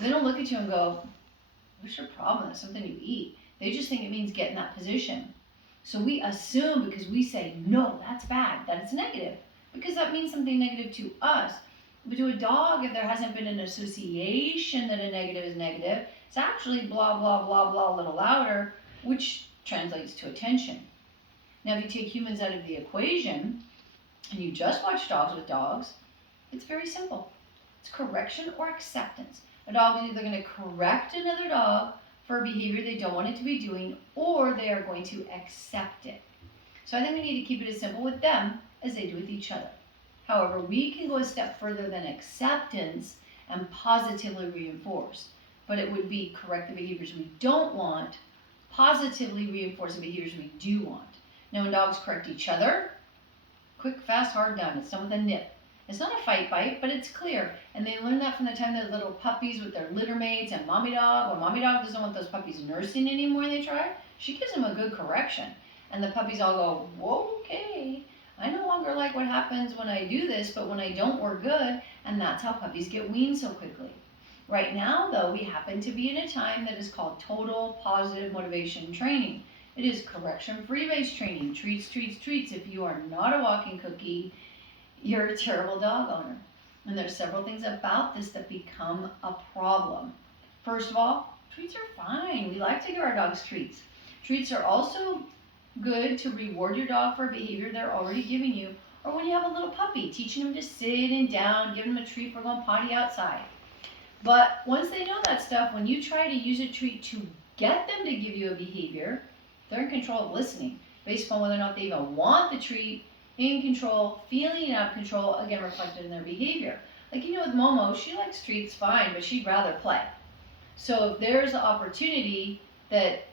They don't look at you and go, what's your problem? That's something you eat. They just think it means get in that position. So we assume because we say, no, that's bad, that it's negative, because that means something negative to us. But to a dog, if there hasn't been an association that a negative is negative, it's actually blah, blah, blah, blah a little louder, which translates to attention. Now, if you take humans out of the equation and you just watch dogs with dogs, it's very simple. It's correction or acceptance. A dog is either going to correct another dog for a behavior they don't want it to be doing, or they are going to accept it. So I think we need to keep it as simple with them as they do with each other. However, we can go a step further than acceptance and positively reinforce. But it would be correct the behaviors we don't want, positively reinforce the behaviors we do want. Now, when dogs correct each other, quick, fast, hard, done. It's done with a nip. It's not a fight bite, but it's clear. And they learn that from the time they're little puppies with their litter mates and mommy dog. When mommy dog doesn't want those puppies nursing anymore, they try, she gives them a good correction. And the puppies all go, whoa, okay. I no longer like what happens when I do this, but when I don't, we're good. And that's how puppies get weaned so quickly. Right now, though, we happen to be in a time that is called total positive motivation training. It is correction-free based training. Treats, treats, treats. If you are not a walking cookie, you're a terrible dog owner. And there's several things about this that become a problem. First of all, treats are fine. We like to give our dogs treats. Treats are also good to reward your dog for a behavior they're already giving you. Or when you have a little puppy, teaching them to sit and down, give them a treat for going potty outside. But once they know that stuff, when you try to use a treat to get them to give you a behavior, they're in control of listening based upon whether or not they even want the treat, in control, feeling out of control, again reflected in their behavior. Like, with Momo, she likes treats fine, but she'd rather play. So if there's an opportunity that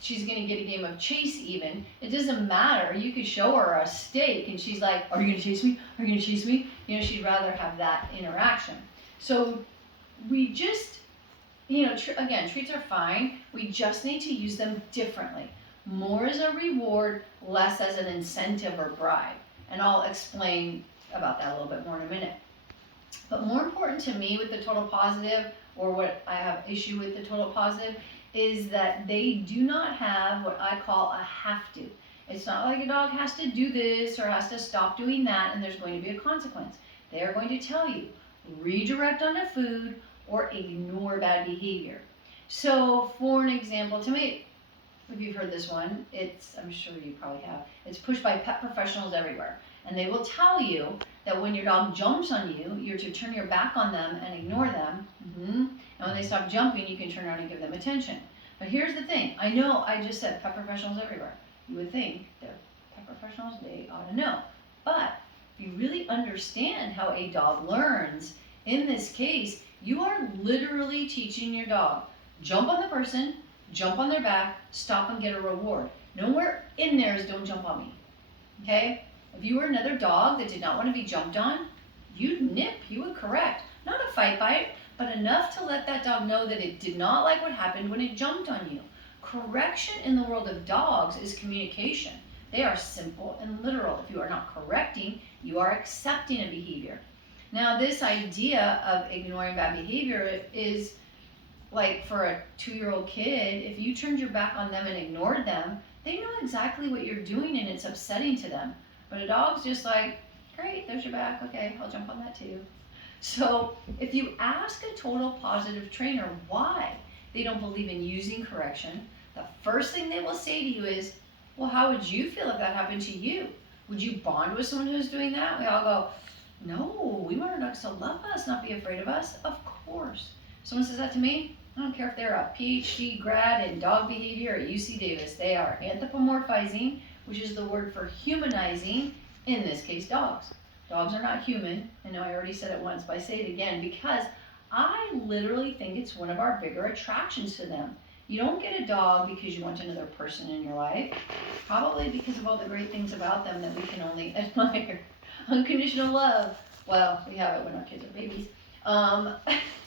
she's going to get a game of chase even, it doesn't matter. You could show her a steak and she's like, are you going to chase me? Are you going to chase me? She'd rather have that interaction. So we just, again, treats are fine. We just need to use them differently. More as a reward, less as an incentive or bribe. And I'll explain about that a little bit more in a minute. But more important to me with the total positive, or what I have issue with the total positive, is that they do not have what I call a have to. It's not like a dog has to do this or has to stop doing that and there's going to be a consequence. They are going to tell you, redirect on the food or ignore bad behavior. So for an example, to me, if you've heard this one, I'm sure you probably have, it's pushed by pet professionals everywhere. And they will tell you that when your dog jumps on you, you're to turn your back on them and ignore them. And when they stop jumping, you can turn around and give them attention. But here's the thing. I know I just said pet professionals everywhere. You would think they're pet professionals, they ought to know. But if you really understand how a dog learns, in this case, you are literally teaching your dog, jump on the person, jump on their back, stop and get a reward. Nowhere in there is don't jump on me. Okay? If you were another dog that did not want to be jumped on, you'd nip, you would correct. Not a fight bite, but enough to let that dog know that it did not like what happened when it jumped on you. Correction in the world of dogs is communication. They are simple and literal. If you are not correcting, you are accepting a behavior. Now, this idea of ignoring bad behavior is like for a 2-year-old kid, if you turned your back on them and ignored them, they know exactly what you're doing and it's upsetting to them. But a dog's just like, great, there's your back, okay, I'll jump on that too. So if you ask a total positive trainer why they don't believe in using correction, the first thing they will say to you is, well, how would you feel if that happened to you? Would you bond with someone who's doing that? We all go, no, we want our dogs to love us, not be afraid of us. Of course. Someone says that to me, I don't care if they're a PhD grad in dog behavior at UC Davis. They are anthropomorphizing, which is the word for humanizing, in this case, dogs. Dogs are not human. I know I already said it once, but I say it again because I literally think it's one of our bigger attractions to them. You don't get a dog because you want another person in your life, probably because of all the great things about them that we can only admire. Unconditional love. Well, we have it when our kids are babies.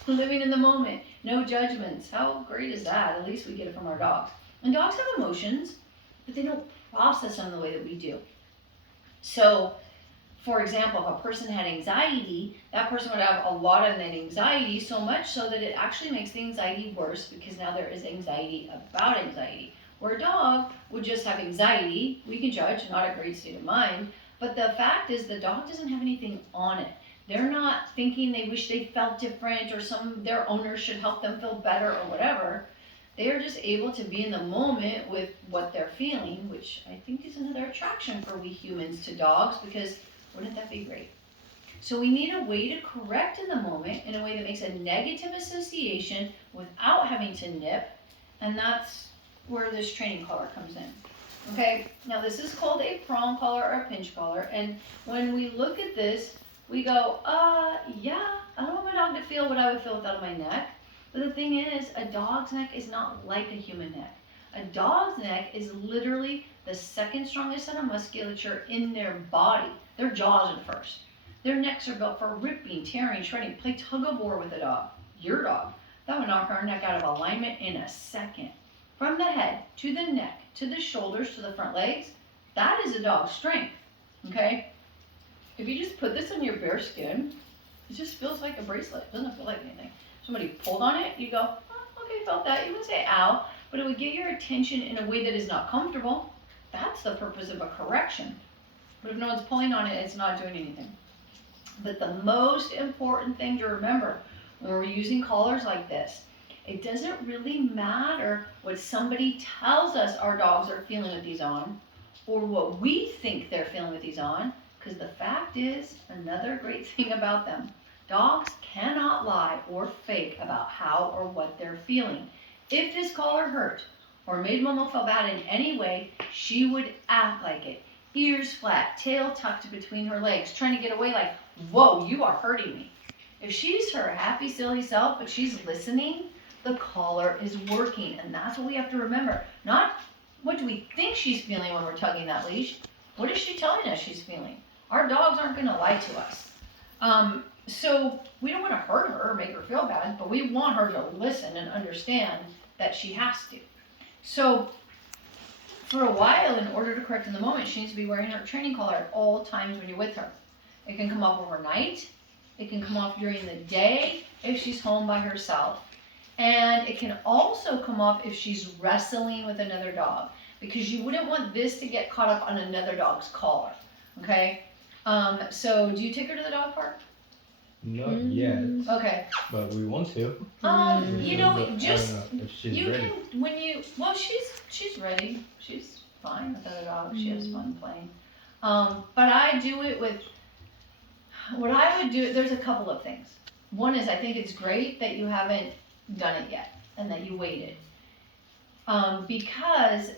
Living in the moment, no judgments. How great is that? At least we get it from our dogs. And dogs have emotions, but they don't process them the way that we do. So For example, if a person had anxiety, that person would have a lot of that anxiety, so much so that it actually makes the anxiety worse because now there is anxiety about anxiety. Where a dog would just have anxiety, we can judge, not a great state of mind, but the fact is the dog doesn't have anything on it. They're not thinking they wish they felt different or their owner should help them feel better or whatever. They are just able to be in the moment with what they're feeling, which I think is another attraction for we humans to dogs, because wouldn't that be great? So we need a way to correct in the moment in a way that makes a negative association without having to nip, and that's where this training collar comes in. Okay, now this is called a prong collar or a pinch collar, and when we look at this, we go, yeah, I don't want my dog to feel what I would feel without my neck. But the thing is, a dog's neck is not like a human neck. A dog's neck is literally the second strongest set of musculature in their body. Their jaws are first. Their necks are built for ripping, tearing, shredding. Play tug of war with a dog, your dog. That would knock our neck out of alignment in a second. From the head to the neck, to the shoulders, to the front legs, that is a dog's strength, okay? If you just put this on your bare skin, it just feels like a bracelet. It doesn't feel like anything. Somebody pulled on it, you go, oh, okay, felt that. You wouldn't say ow, but it would get your attention in a way that is not comfortable. That's the purpose of a correction. But if no one's pulling on it, it's not doing anything. But the most important thing to remember when we're using collars like this, it doesn't really matter what somebody tells us our dogs are feeling with these on, or what we think they're feeling with these on, because the fact is, another great thing about them, dogs cannot lie or fake about how or what they're feeling. If this collar hurt or made Momo feel bad in any way, she would act like it. Ears flat, tail tucked between her legs, trying to get away like, whoa, you are hurting me. If she's her happy, silly self, but she's listening, the collar is working. And that's what we have to remember. Not what do we think she's feeling when we're tugging that leash. What is she telling us she's feeling? Our dogs aren't going to lie to us. So we don't want to hurt her or make her feel bad, but we want her to listen and understand that she has to. So for a while, in order to correct in the moment, she needs to be wearing her training collar at all times when you're with her. It can come off overnight. It can come off during the day if she's home by herself. And it can also come off if she's wrestling with another dog, because you wouldn't want this to get caught up on another dog's collar. Okay? So do you take her to the dog park? Not yet. Okay. But we want to. You know, just I don't know if she's you ready. can when you she's ready. She's fine with other dogs. She has fun playing. But I do it with what I would do. There's a couple of things. One is I think it's great that you haven't done it yet and that you waited, because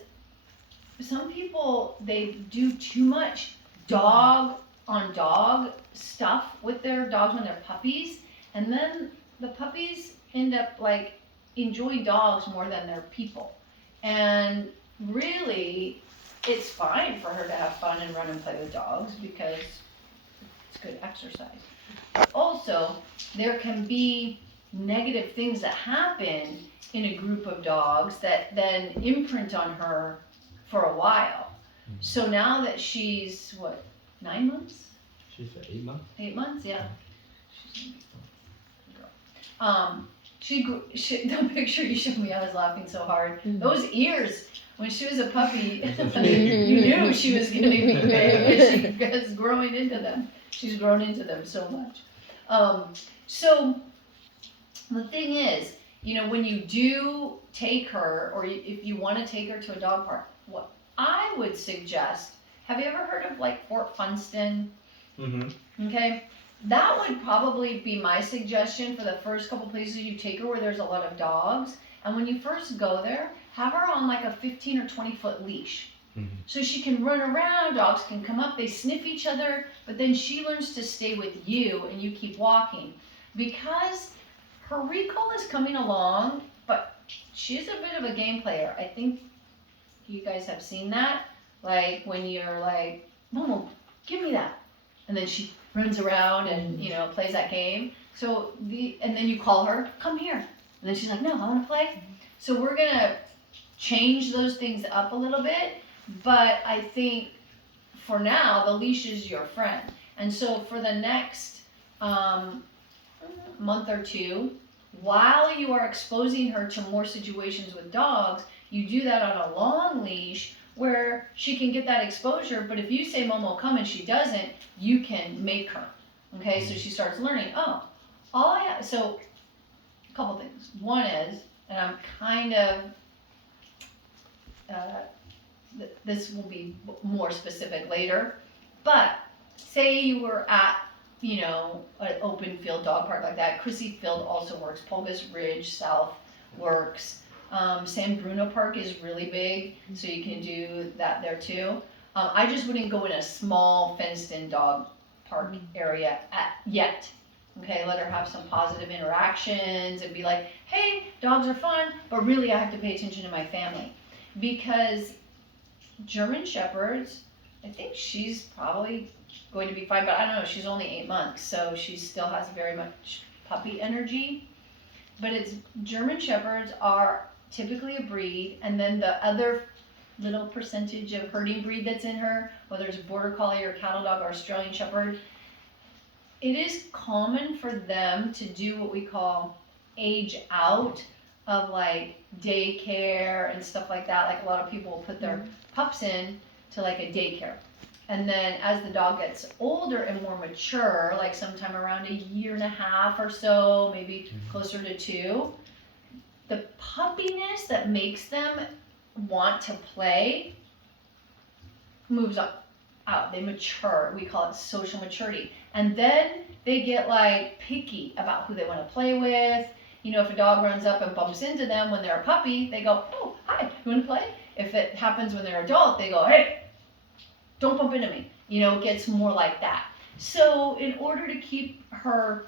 some people, they do too much dog on dog stuff with their dogs when they're puppies, and then the puppies end up like enjoying dogs more than their people. And really, it's fine for her to have fun and run and play with dogs because it's good exercise. Also, there can be negative things that happen in a group of dogs that then imprint on her for a while. So now that she's, 9 months? She's 8 months. 8 months, yeah. She's a girl. The picture you showed me, I was laughing so hard. Those ears, when she was a puppy, you knew she was going to be big, and she is growing into them. She's grown into them so much. So the thing is, when you do take her, or if you want to take her to a dog park, what I would suggest, have you ever heard of like Fort Funston? Mm-hmm. Okay. That would probably be my suggestion for the first couple places you take her where there's a lot of dogs. And when you first go there, have her on like a 15 or 20 foot leash. Mm-hmm. So she can run around, dogs can come up, they sniff each other, but then she learns to stay with you and you keep walking. Because her recall is coming along, but she's a bit of a game player. I think you guys have seen that. Like when you're like, Momo, give me that. And then she runs around and, plays that game. So and then you call her, come here. And then she's like, no, I want to play. So we're going to change those things up a little bit. But I think for now, the leash is your friend. And so for the next month or two, while you are exposing her to more situations with dogs, you do that on a long leash where she can get that exposure. But if you say, Momo, come, and she doesn't, you can make her. Okay, so she starts learning, oh, all I have, so a couple things. One is, and I'm kind of, this will be more specific later, but say you were at, an open field dog park like that. Chrissy Field also works. Pulgas Ridge South works. San Bruno Park is really big, so you can do that there too. I just wouldn't go in a small fenced-in dog park area yet. Okay, let her have some positive interactions and be like, hey, dogs are fun, but really I have to pay attention to my family. Because German Shepherds, I think she's probably going to be fine, but I don't know, she's only 8 months, so she still has very much puppy energy. But it's German Shepherds are typically a breed, and then the other little percentage of herding breed that's in her, whether it's Border Collie or Cattle Dog or Australian Shepherd, it is common for them to do what we call age out of like daycare and stuff like that. Like a lot of people will put their pups in to like a daycare. And then as the dog gets older and more mature, like sometime around 1.5 years or so, maybe closer to 2, the puppiness that makes them want to play moves up out. They mature. We call it social maturity. And then they get like picky about who they want to play with. If a dog runs up and bumps into them when they're a puppy, they go, oh, hi, you want to play? If it happens when they're adult, they go, hey, don't bump into me. It gets more like that. So in order to keep her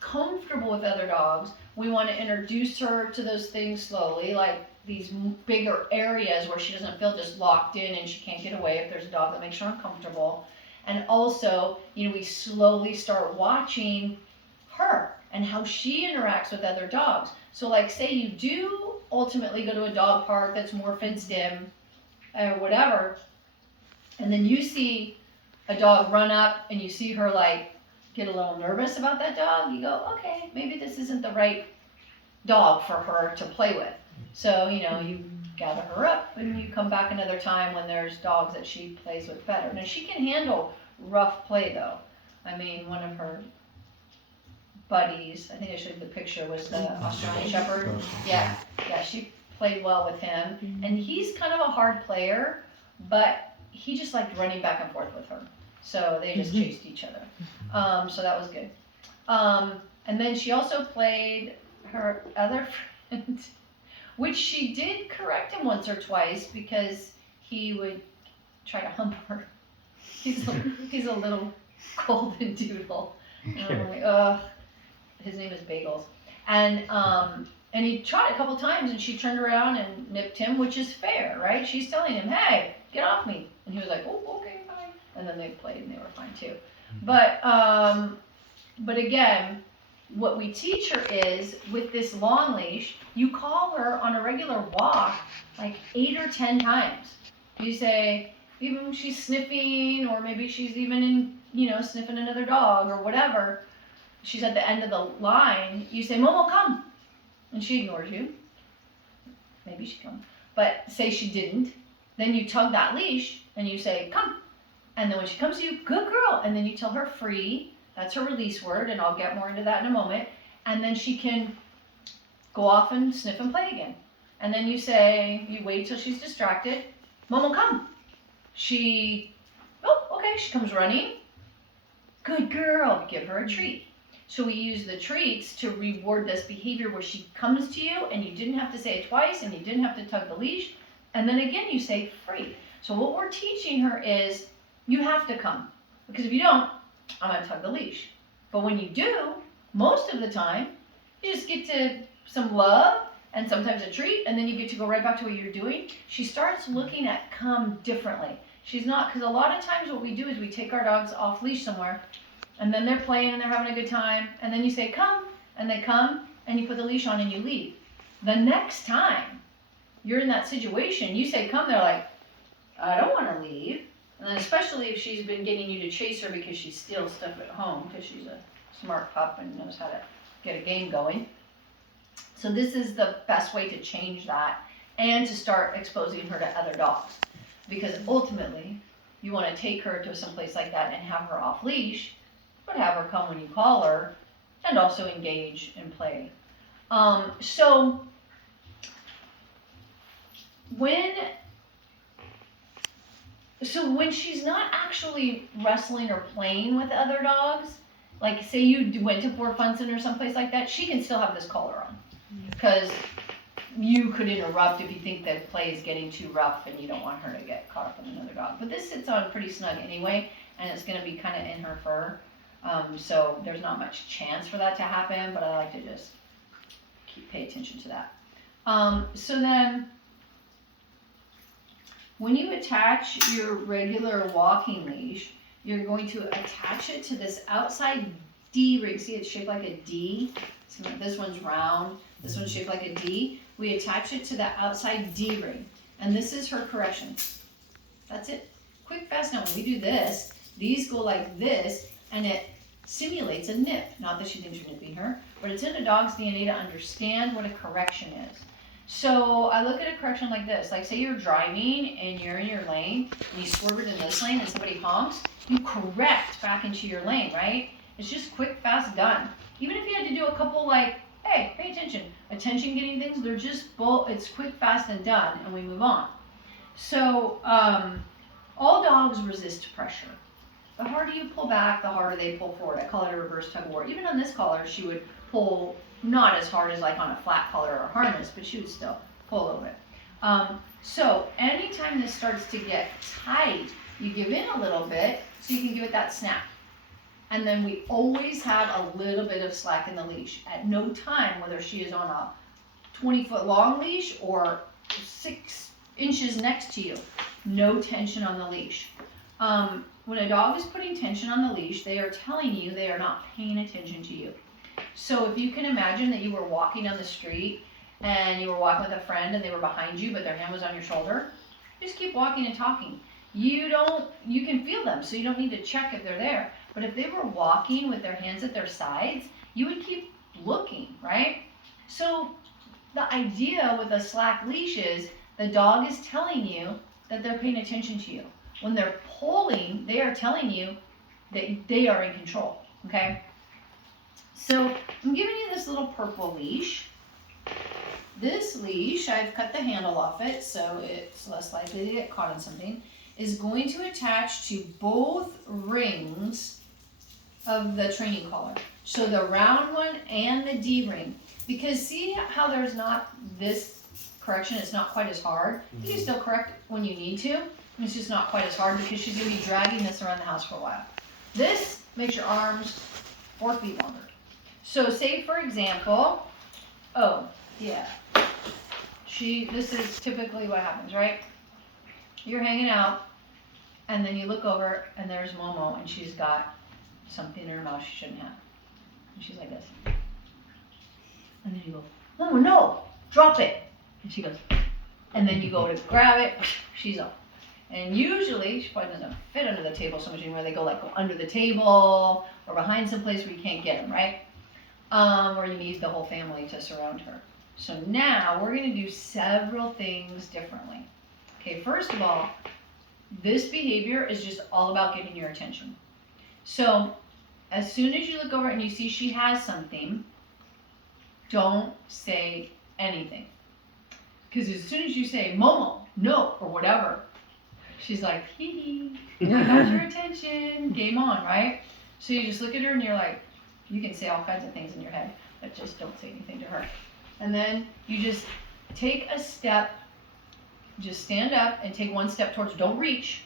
comfortable with other dogs, we want to introduce her to those things slowly, like these bigger areas where she doesn't feel just locked in and she can't get away if there's a dog that makes her uncomfortable. And also, we slowly start watching her and how she interacts with other dogs. So like say you do ultimately go to a dog park that's more fenced in or whatever, and then you see a dog run up and you see her like get a little nervous about that dog, you go, okay, maybe this isn't the right dog for her to play with. So, you gather her up and you come back another time when there's dogs that she plays with better. Now she can handle rough play though. I mean, one of her buddies, I think I showed you the picture, was the Australian Shepherd. Yeah, she played well with him. And he's kind of a hard player, but he just liked running back and forth with her. So they just chased each other. So that was good. And then she also played her other friend, which she did correct him once or twice because he would try to hump her. He's a little golden doodle. And I'm like, ugh. His name is Bagels. And he tried a couple times and she turned around and nipped him, which is fair, right? She's telling him, hey, get off me. And he was like, oh, okay, fine. And then they played and they were fine too. But again, what we teach her is with this long leash, you call her on a regular walk like 8 or 10 times. You say, even when she's sniffing, or maybe she's even in, sniffing another dog or whatever, she's at the end of the line, you say, Momo, come. And she ignores you. Maybe she comes. But say she didn't, then you tug that leash and you say, come. And then when she comes to you, good girl. And then you tell her free. That's her release word, and I'll get more into that in a moment. And then she can go off and sniff and play again. And then you say, you wait till she's distracted. Momo, come. She comes running. Good girl. Give her a treat. So we use the treats to reward this behavior where she comes to you and you didn't have to say it twice and you didn't have to tug the leash. And then again, you say free. So what we're teaching her is you have to come. Because if you don't, I'm going to tug the leash. But when you do, most of the time, you just get to some love and sometimes a treat, and then you get to go right back to what you're doing. She starts looking at come differently. She's not, because a lot of times what we do is we take our dogs off leash somewhere, and then they're playing and they're having a good time, and then you say come, and they come, and you put the leash on and you leave. The next time you're in that situation, you say come, they're like, I don't want to leave. And then especially if she's been getting you to chase her because she steals stuff at home, because she's a smart pup and knows how to get a game going. So this is the best way to change that and to start exposing her to other dogs. Because ultimately, you want to take her to someplace like that and have her off leash, but have her come when you call her and also engage and play. So when she's not actually wrestling or playing with other dogs, like say you went to Fort Funson or someplace like that, she can still have this collar on. Because you could interrupt if you think that play is getting too rough and you don't want her to get caught up with another dog. But this sits on pretty snug anyway, and it's going to be kind of in her fur. So there's not much chance for that to happen, but I like to just pay attention to that. So then, when you attach your regular walking leash, you're going to attach it to this outside D ring. See, it's shaped like a D. So this one's round. This one's shaped like a D. We attach it to the outside D ring. And this is her correction. That's it. Quick, fast. Now, when we do this, these go like this, and it simulates a nip. Not that she thinks you're nipping her, but it's in a dog's DNA to understand what a correction is. So I look at a correction like this. Like say you're driving and you're in your lane and you swerve it in this lane and somebody honks, you correct back into your lane, right? It's just quick, fast, done. Even if you had to do a couple like, hey, pay attention getting things, they're just both, it's quick, fast, and done, and we move on. So all dogs resist pressure. The harder you pull back, the harder they pull forward. I call it a reverse tug of war. Even on this collar, she would pull not as hard as like on a flat collar or harness, but she would still pull a little bit. So anytime this starts to get tight, you give in a little bit so you can give it that snap. And then we always have a little bit of slack in the leash. At no time, whether she is on a 20-foot long leash or 6 inches next to you, no tension on the leash. When a dog is putting tension on the leash, they are telling you they are not paying attention to you. So if you can imagine that you were walking down the street and you were walking with a friend and they were behind you, but their hand was on your shoulder, just keep walking and talking. You can feel them, so you don't need to check if they're there. But if they were walking with their hands at their sides, you would keep looking, right? So the idea with a slack leash is the dog is telling you that they're paying attention to you. When they're pulling, they are telling you that they are in control, okay? So I'm giving you this little purple leash. This leash, I've cut the handle off it so it's less likely to get caught in something, is going to attach to both rings of the training collar. So the round one and the D ring. Because see how there's not this correction, it's not quite as hard. You can still correct when you need to. It's just not quite as hard because she's going to be dragging this around the house for a while. This makes your arms 4 feet longer. So say for example, this is typically what happens, right? You're hanging out and then you look over and there's Momo and she's got something in her mouth she shouldn't have. And she's like this. And then you go, Momo, no, drop it. And she goes, and then you go to grab it, she's off. And usually, she probably doesn't fit under the table so much anymore. They go under the table or behind some place where you can't get them, right? Or you need the whole family to surround her. So now we're going to do several things differently. Okay, first of all, this behavior is just all about getting your attention. So as soon as you look over and you see she has something, don't say anything. Because as soon as you say, Momo, no, or whatever, she's like, hee hee, I got your attention, game on, right? So you just look at her and you're like, you can say all kinds of things in your head, but just don't say anything to her. And then you just take a step, just stand up and take 1 step towards her. Don't reach,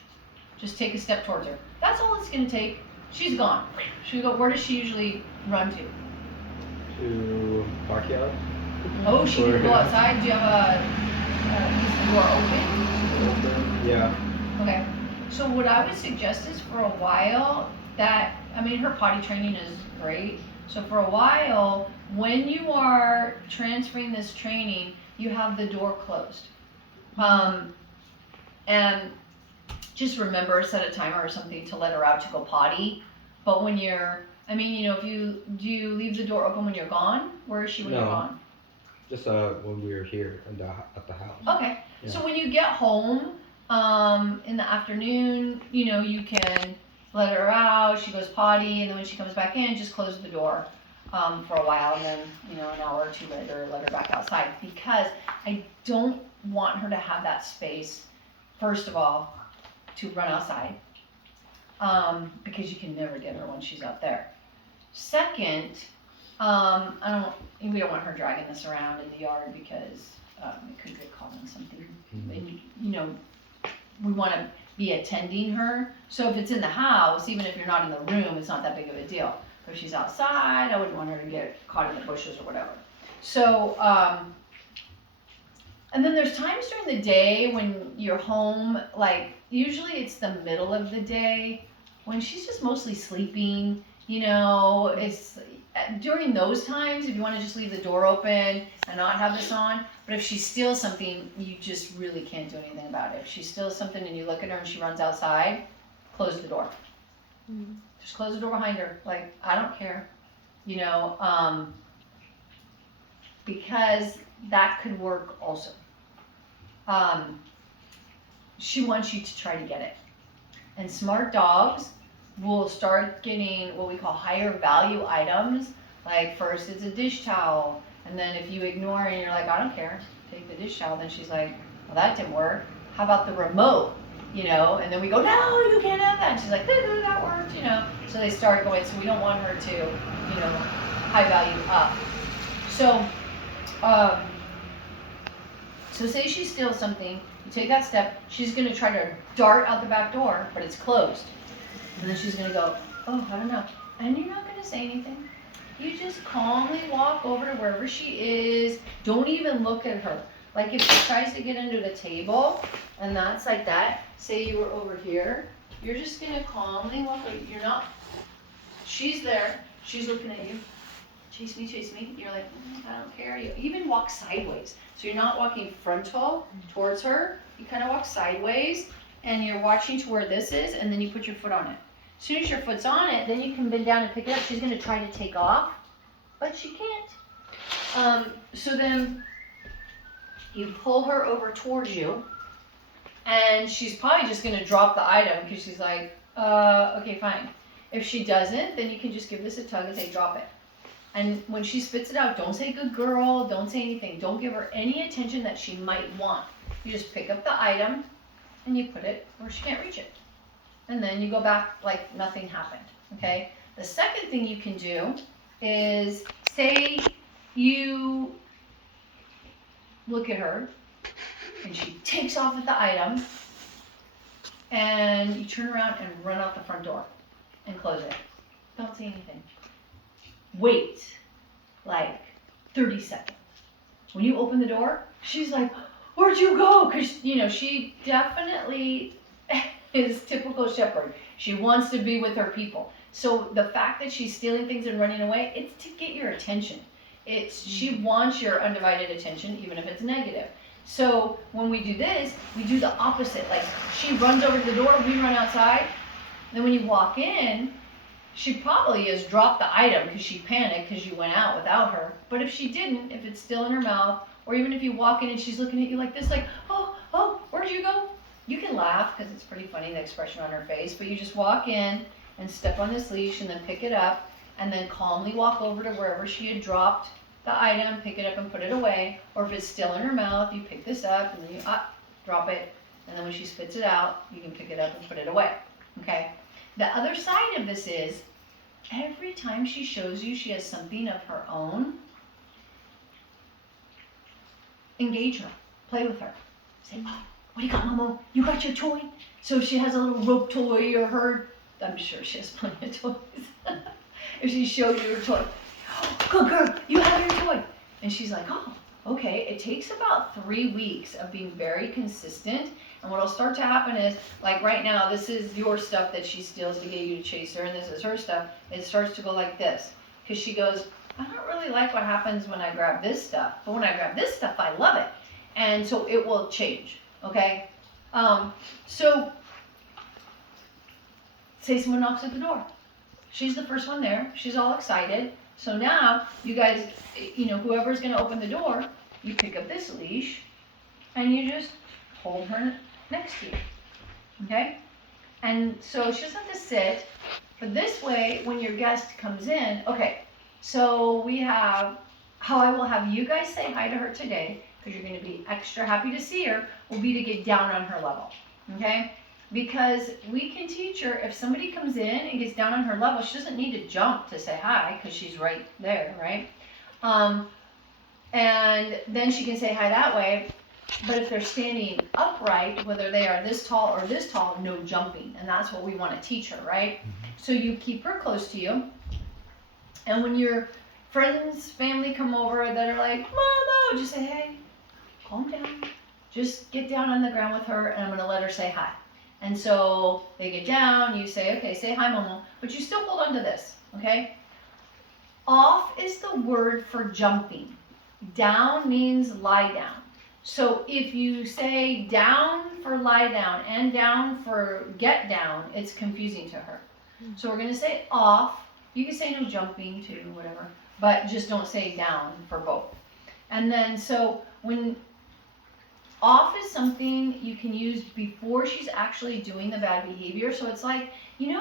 just take a step towards her. That's all it's going to take. She's gone. She'll go, where does she usually run to? To backyard. Oh, she can go outside. Do you have is the door open? Yeah. Okay. So what I would suggest is for a while her potty training is great. So for a while, when you are transferring this training, you have the door closed. And just remember, set a timer or something to let her out to go potty. But when you're, I mean, you know, if you do you leave the door open when you're gone? Where is she when you're No. gone? Just when we were here at the house. Okay. Yeah. So when you get home, in the afternoon, you know, you can let her out. She goes potty, and then when she comes back in, just close the door for a while, and then you know, an hour or two later, let her back outside because I don't want her to have that space. First of all, to run outside, because you can never get her when she's out there. Second, we don't want her dragging this around in the yard because it could get caught on something. Mhm. And, you know, we want to be attending her. So if it's in the house, even if you're not in the room, it's not that big of a deal. But if she's outside, I wouldn't want her to get caught in the bushes or whatever. So, and then there's times during the day when you're home, like usually it's the middle of the day when she's just mostly sleeping. You know, it's during those times if you want to just leave the door open and not have this on. But if she steals something, you just really can't do anything about it. If she steals something and you look at her and she runs outside, close the door. Mm-hmm. Just close the door behind her. Like, I don't care. You know, because that could work also. She wants you to try to get it. And smart dogs will start getting what we call higher value items. Like first it's a dish towel, and then if you ignore it and you're like, I don't care, take the dish towel, then she's like, well, that didn't work. How about the remote? You know, and then we go, no, you can't have that. And she's like, that worked, you know. So they start going, so we don't want her to, you know, high value up. So, so say she steals something, you take that step, she's gonna try to dart out the back door, but it's closed. And then she's gonna go, oh, I don't know. And you're not gonna say anything. You just calmly walk over to wherever she is. Don't even look at her. Like if she tries to get under the table, and that's like that, say you were over here, you're just gonna calmly walk over. You're not, she's there, she's looking at you. Chase me. You're like, I don't care. You even walk sideways. So you're not walking frontal towards her. You kind of walk sideways, and you're watching to where this is, and then you put your foot on it. As soon as your foot's on it, then you can bend down and pick it up. She's going to try to take off, but she can't. So then you pull her over towards you, and she's probably just going to drop the item because she's like, okay, fine. If she doesn't, then you can just give this a tug and say, drop it. And when she spits it out, don't say good girl, don't say anything. Don't give her any attention that she might want. You just pick up the item and you put it where she can't reach it. And then you go back like nothing happened, okay? The second thing you can do is say you look at her and she takes off with the item and you turn around and run out the front door and close it. Don't say anything. Wait like 30 seconds. When you open the door, she's like, where'd you go? Because, you know, she definitely is typical shepherd. She wants to be with her people. So the fact that she's stealing things and running away, it's to get your attention. She wants your undivided attention, even if it's negative. So when we do this, we do the opposite. Like she runs over to the door, we run outside. Then when you walk in, she probably has dropped the item because she panicked because you went out without her. But if she didn't, if it's still in her mouth, or even if you walk in and she's looking at you like this, like, oh, where'd you go? You can laugh because it's pretty funny, the expression on her face, but you just walk in and step on this leash and then pick it up and then calmly walk over to wherever she had dropped the item, pick it up and put it away. Or if it's still in her mouth, you pick this up and then you drop it. And then when she spits it out, you can pick it up and put it away, okay? The other side of this is, every time she shows you she has something of her own, engage her, play with her. Say, oh, what do you got, Momo? You got your toy? So if she has a little rope toy or I'm sure she has plenty of toys. If she shows you her toy, oh, good girl, you have your toy. And she's like, oh, okay. It takes about 3 weeks of being very consistent. And what'll start to happen is, like right now, this is your stuff that she steals to get you to chase her, and this is her stuff. It starts to go like this. Because she goes, I don't really like what happens when I grab this stuff. But when I grab this stuff, I love it. And so it will change, okay? So say someone knocks at the door. She's the first one there. She's all excited. So now you guys, whoever's going to open the door, you pick up this leash and you just hold her next to you. Okay? And so she doesn't have to sit. But this way, when your guest comes in, okay, so we have how I will have you guys say hi to her today, because you're going to be extra happy to see her, will be to get down on her level. Okay? Because we can teach her, if somebody comes in and gets down on her level, she doesn't need to jump to say hi because she's right there, right? And then she can say hi that way. But if they're standing upright, whether they are this tall or this tall, no jumping. And that's what we want to teach her, right? So you keep her close to you. And when your friends, family come over that are like, Momo, just say, hey, calm down. Just get down on the ground with her and I'm going to let her say hi. And so they get down, you say, okay, say hi, Momo, but you still hold on to this, okay? Off is the word for jumping. Down means lie down. So if you say down for lie down and down for get down, it's confusing to her. So we're going to say off. You can say no jumping too, whatever, but just don't say down for both. And then so when off is something you can use before she's actually doing the bad behavior. So it's like,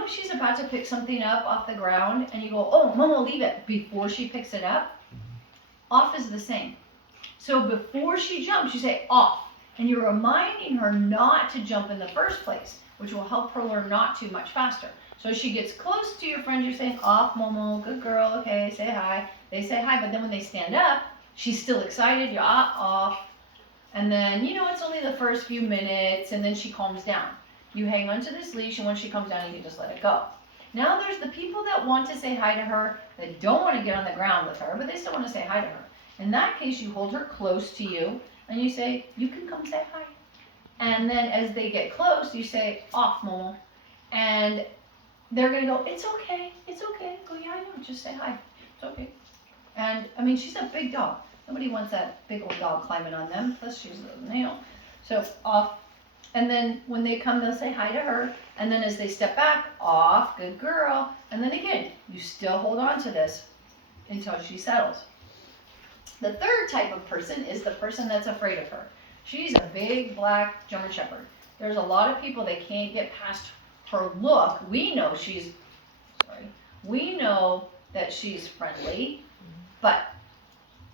she's about to pick something up off the ground and you go, oh, Momo, leave it, before she picks it up. Off is the same. So before she jumps, you say off. And you're reminding her not to jump in the first place, which will help her learn not to much faster. So as she gets close to your friend, you're saying off, Momo, good girl, okay, say hi. They say hi, but then when they stand up, she's still excited, you're off. And then, it's only the first few minutes, and then she calms down. You hang onto this leash, and when she comes down, you can just let it go. Now there's the people that want to say hi to her, that don't want to get on the ground with her, but they still want to say hi to her. In that case, you hold her close to you, and you say, you can come say hi. And then as they get close, you say, off, Momo. And they're going to go, it's okay. Go, yeah, I know, just say hi. It's okay. And, she's a big dog. Nobody wants that big old dog climbing on them, plus she's a nail. So off. And then when they come, they'll say hi to her. And then as they step back, off, good girl. And then again, you still hold on to this until she settles. The third type of person is the person that's afraid of her. She's a big black German Shepherd. There's a lot of people that can't get past her look. We know that she's friendly, but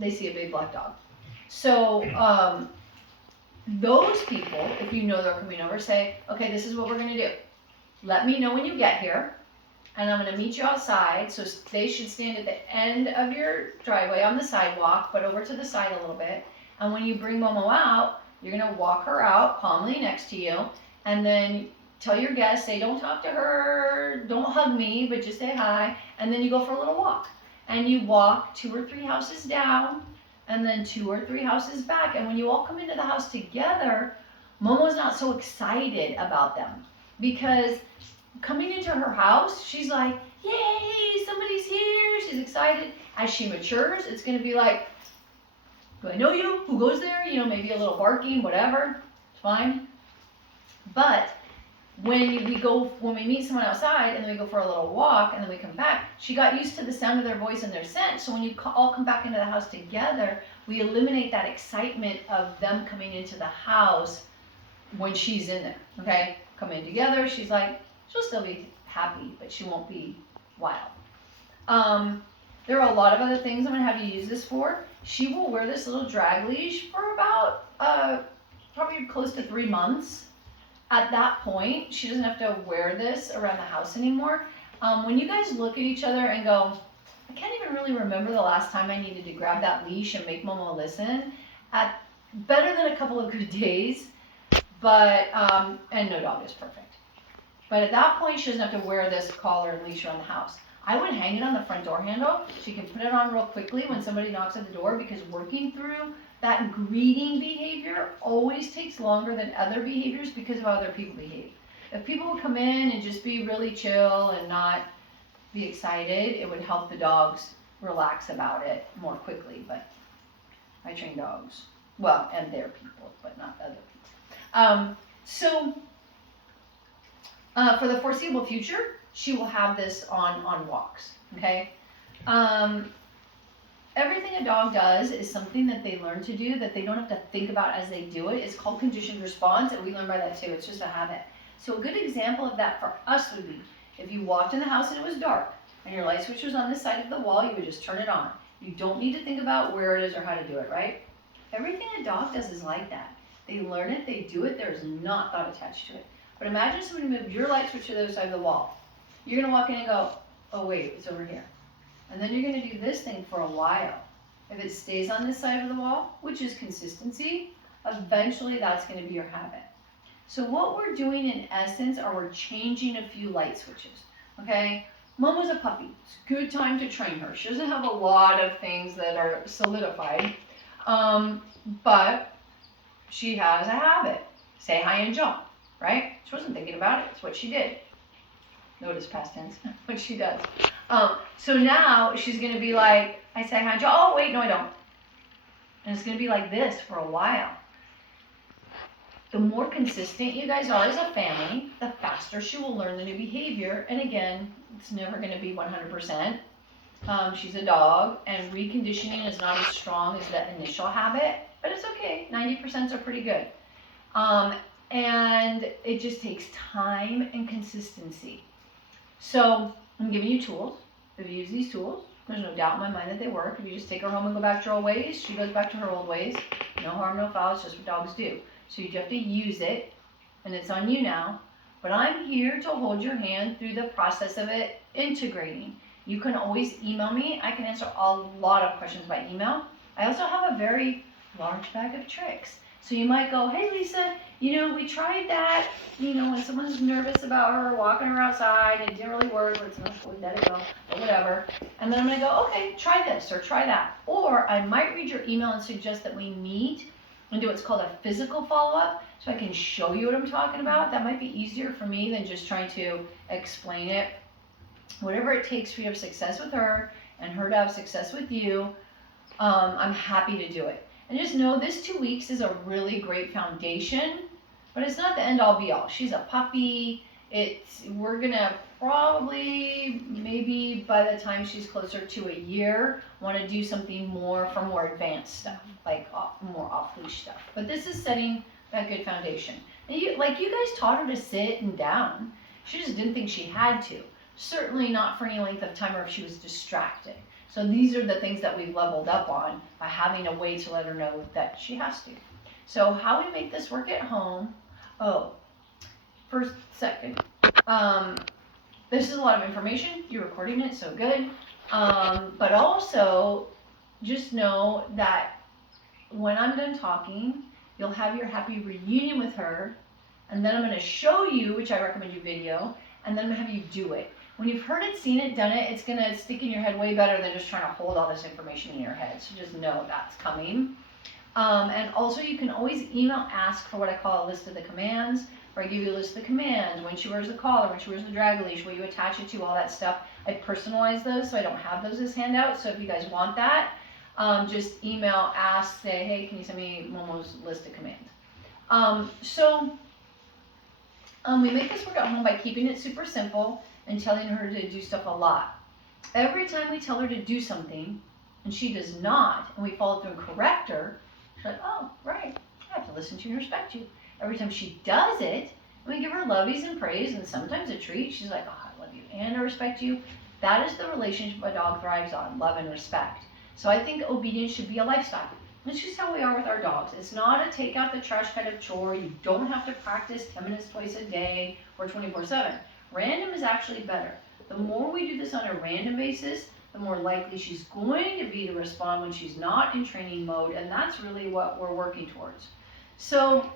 they see a big black dog. So those people, if you know they're coming over, say, okay, this is what we're going to do. Let me know when you get here, and I'm going to meet you outside. So they should stand at the end of your driveway on the sidewalk, but over to the side a little bit. And when you bring Momo out, you're going to walk her out calmly next to you, and then tell your guests, say, don't talk to her, don't hug me, but just say hi, and then you go for a little walk. And you walk 2 or 3 houses down, and then 2 or 3 houses back. And when you all come into the house together, Momo's not so excited about them. Because coming into her house, she's like, yay, somebody's here. She's excited. As she matures, it's going to be like, do I know you? Who goes there? Maybe a little barking, whatever. It's fine. But when we meet someone outside and then we go for a little walk and then we come back, she got used to the sound of their voice and their scent. So when you all come back into the house together, we eliminate that excitement of them coming into the house when she's in there. Okay? Come in together. She's like, she'll still be happy, but she won't be wild. There are a lot of other things I'm going to have you use this for. She will wear this little drag leash for about probably close to 3 months. At that point, she doesn't have to wear this around the house anymore. When you guys look at each other and go, I can't even really remember the last time I needed to grab that leash and make Momo listen, better than a couple of good days, but, and no dog is perfect. But at that point, she doesn't have to wear this collar and leash around the house. I would hang it on the front door handle. She can put it on real quickly when somebody knocks at the door, because working through that greeting behavior always takes longer than other behaviors because of how other people behave. If people would come in and just be really chill and not be excited, it would help the dogs relax about it more quickly. But I train dogs, well, and their people, but not other people. So For the foreseeable future, she will have this on walks. Okay. Um, Everything a dog does is something that they learn to do that they don't have to think about as they do it. It's called conditioned response, and we learn by that too. It's just a habit. So a good example of that for us would be if you walked in the house and it was dark and your light switch was on this side of the wall, you would just turn it on. You don't need to think about where it is or how to do it, right? Everything a dog does is like that. They learn it, they do it, there's not thought attached to it. But imagine somebody moved your light switch to the other side of the wall. You're gonna walk in and go, oh wait, it's over here. And then you're going to do this thing for a while. If it stays on this side of the wall, which is consistency, eventually that's going to be your habit. So what we're doing in essence are we're changing a few light switches. Okay? Momo's a puppy. It's a good time to train her. She doesn't have a lot of things that are solidified, but she has a habit. Say hi and jump, right? She wasn't thinking about it. It's what she did. Notice past tense, what she does. So now she's going to be like, I say hi, Joe. Oh, wait, no, I don't. And it's going to be like this for a while. The more consistent you guys are as a family, the faster she will learn the new behavior. And again, it's never going to be 100%. She's a dog, and reconditioning is not as strong as that initial habit, but it's okay. 90% are pretty good. And it just takes time and consistency. So I'm giving you tools. If you use these tools, there's no doubt in my mind that they work. If you just take her home and go back to her old ways, she goes back to her old ways. No harm, no foul. It's just what dogs do. So you have to use it, and it's on you now. But I'm here to hold your hand through the process of it integrating. You can always email me. I can answer a lot of questions by email. I also have a very large bag of tricks. So you might go, hey Lisa, we tried that, when someone's nervous about her, walking her outside, and it didn't really work, or it's not good, let it go, or whatever. And then I'm gonna go, okay, try this, or try that. Or I might read your email and suggest that we meet and do what's called a physical follow-up, so I can show you what I'm talking about. That might be easier for me than just trying to explain it. Whatever it takes for you to have success with her, and her to have success with you, I'm happy to do it. And just know this 2 weeks is a really great foundation, but it's not the end all be all. She's a puppy. We're gonna probably, maybe by the time she's closer to a year, want to do something more for more advanced stuff, like more off-leash stuff. But this is setting a good foundation. And you guys taught her to sit and down. She just didn't think she had to. Certainly not for any length of time or if she was distracted. So these are the things that we've leveled up on by having a way to let her know that she has to. So how we make this work at home, first, second, this is a lot of information. You're recording it, so good. But also, just know that when I'm done talking, you'll have your happy reunion with her, and then I'm going to show you, which I recommend you video, and then I'm going to have you do it. When you've heard it, seen it, done it, it's going to stick in your head way better than just trying to hold all this information in your head. So just know that's coming. And also you can always email ask for what I call a list of the commands, where I give you a list of the commands, when she wears the collar, when she wears the drag leash, what you attach it to, all that stuff. I personalize those, so I don't have those as handouts. So if you guys want that, just email ask, say, hey, can you send me Momo's list of commands? We make this work at home by keeping it super simple and telling her to do stuff a lot. Every time we tell her to do something and she does not, and we follow through and correct her, she's like, oh, right, I have to listen to you and respect you. Every time she does it, we give her lovies and praise and sometimes a treat. She's like, oh, I love you and I respect you. That is the relationship a dog thrives on, love and respect. So I think obedience should be a lifestyle. It's just how we are with our dogs. It's not a take out the trash kind of chore. You don't have to practice 10 minutes twice a day or 24/7. Random is actually better. The more we do this on a random basis, the more likely she's going to be to respond when she's not in training mode, and that's really what we're working towards. So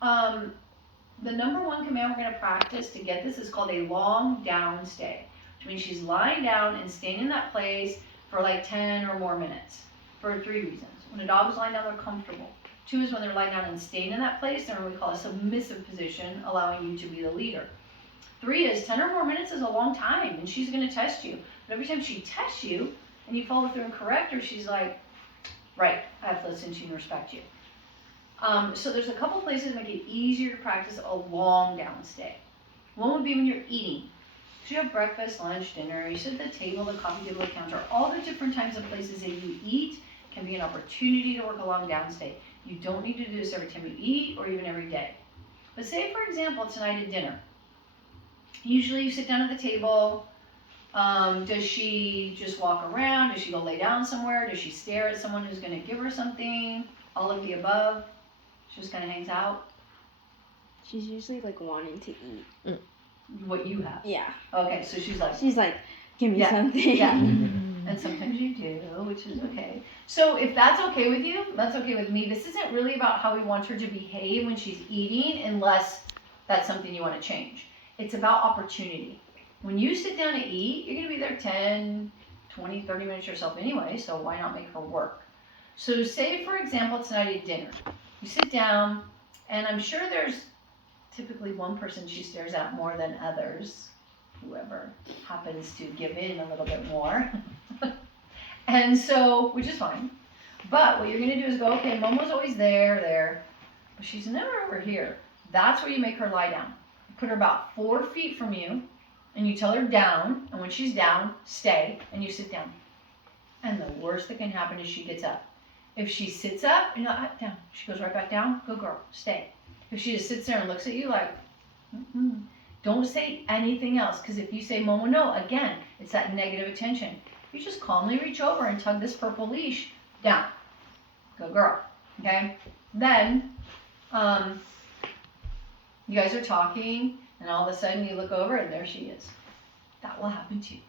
the number one command we're going to practice to get this is called a long down stay, which means she's lying down and staying in that place for like 10 or more minutes for 3 reasons. When a dog is lying down, they're comfortable. 2 is when they're lying down and staying in that place, they're in what we call a submissive position, allowing you to be the leader. 3 is 10 or more minutes is a long time, and she's going to test you. But every time she tests you and you follow through and correct her, she's like, right, I have to listen to you and respect you. So there's a couple places that make it easier to practice a long down stay. One would be when you're eating. So you have breakfast, lunch, dinner, you sit at the table, the coffee table, the counter, all the different types of places that you eat can be an opportunity to work along downstate. You don't need to do this every time you eat or even every day. But say, for example, tonight at dinner. Usually you sit down at the table. Does she just walk around? Does she go lay down somewhere? Does she stare at someone who's going to give her something? All of the above. She just kind of hangs out. She's usually like wanting to eat. What you have. Yeah. Okay, so she's like, give me something. Yeah. And sometimes you do, which is okay. So if that's okay with you, that's okay with me. This isn't really about how we want her to behave when she's eating, unless that's something you want to change. It's about opportunity. When you sit down to eat, you're going to be there 10, 20, 30 minutes yourself anyway, so why not make her work? So say, for example, tonight at dinner. You sit down, and I'm sure there's typically one person she stares at more than others, whoever happens to give in a little bit more. And so, which is fine. But what you're going to do is go, okay, Momo's always there, but she's never over here. That's where you make her lie down. You put her about 4 feet from you, and you tell her down, and when she's down, stay, and you sit down. And the worst that can happen is she gets up. If she sits up, you're not down. She goes right back down, go girl, stay. If she just sits there and looks at you like, don't say anything else, because if you say, Momo, no, again, it's that negative attention. You just calmly reach over and tug this purple leash down. Go girl, okay? Then, you guys are talking, and all of a sudden you look over and there she is. That will happen to you.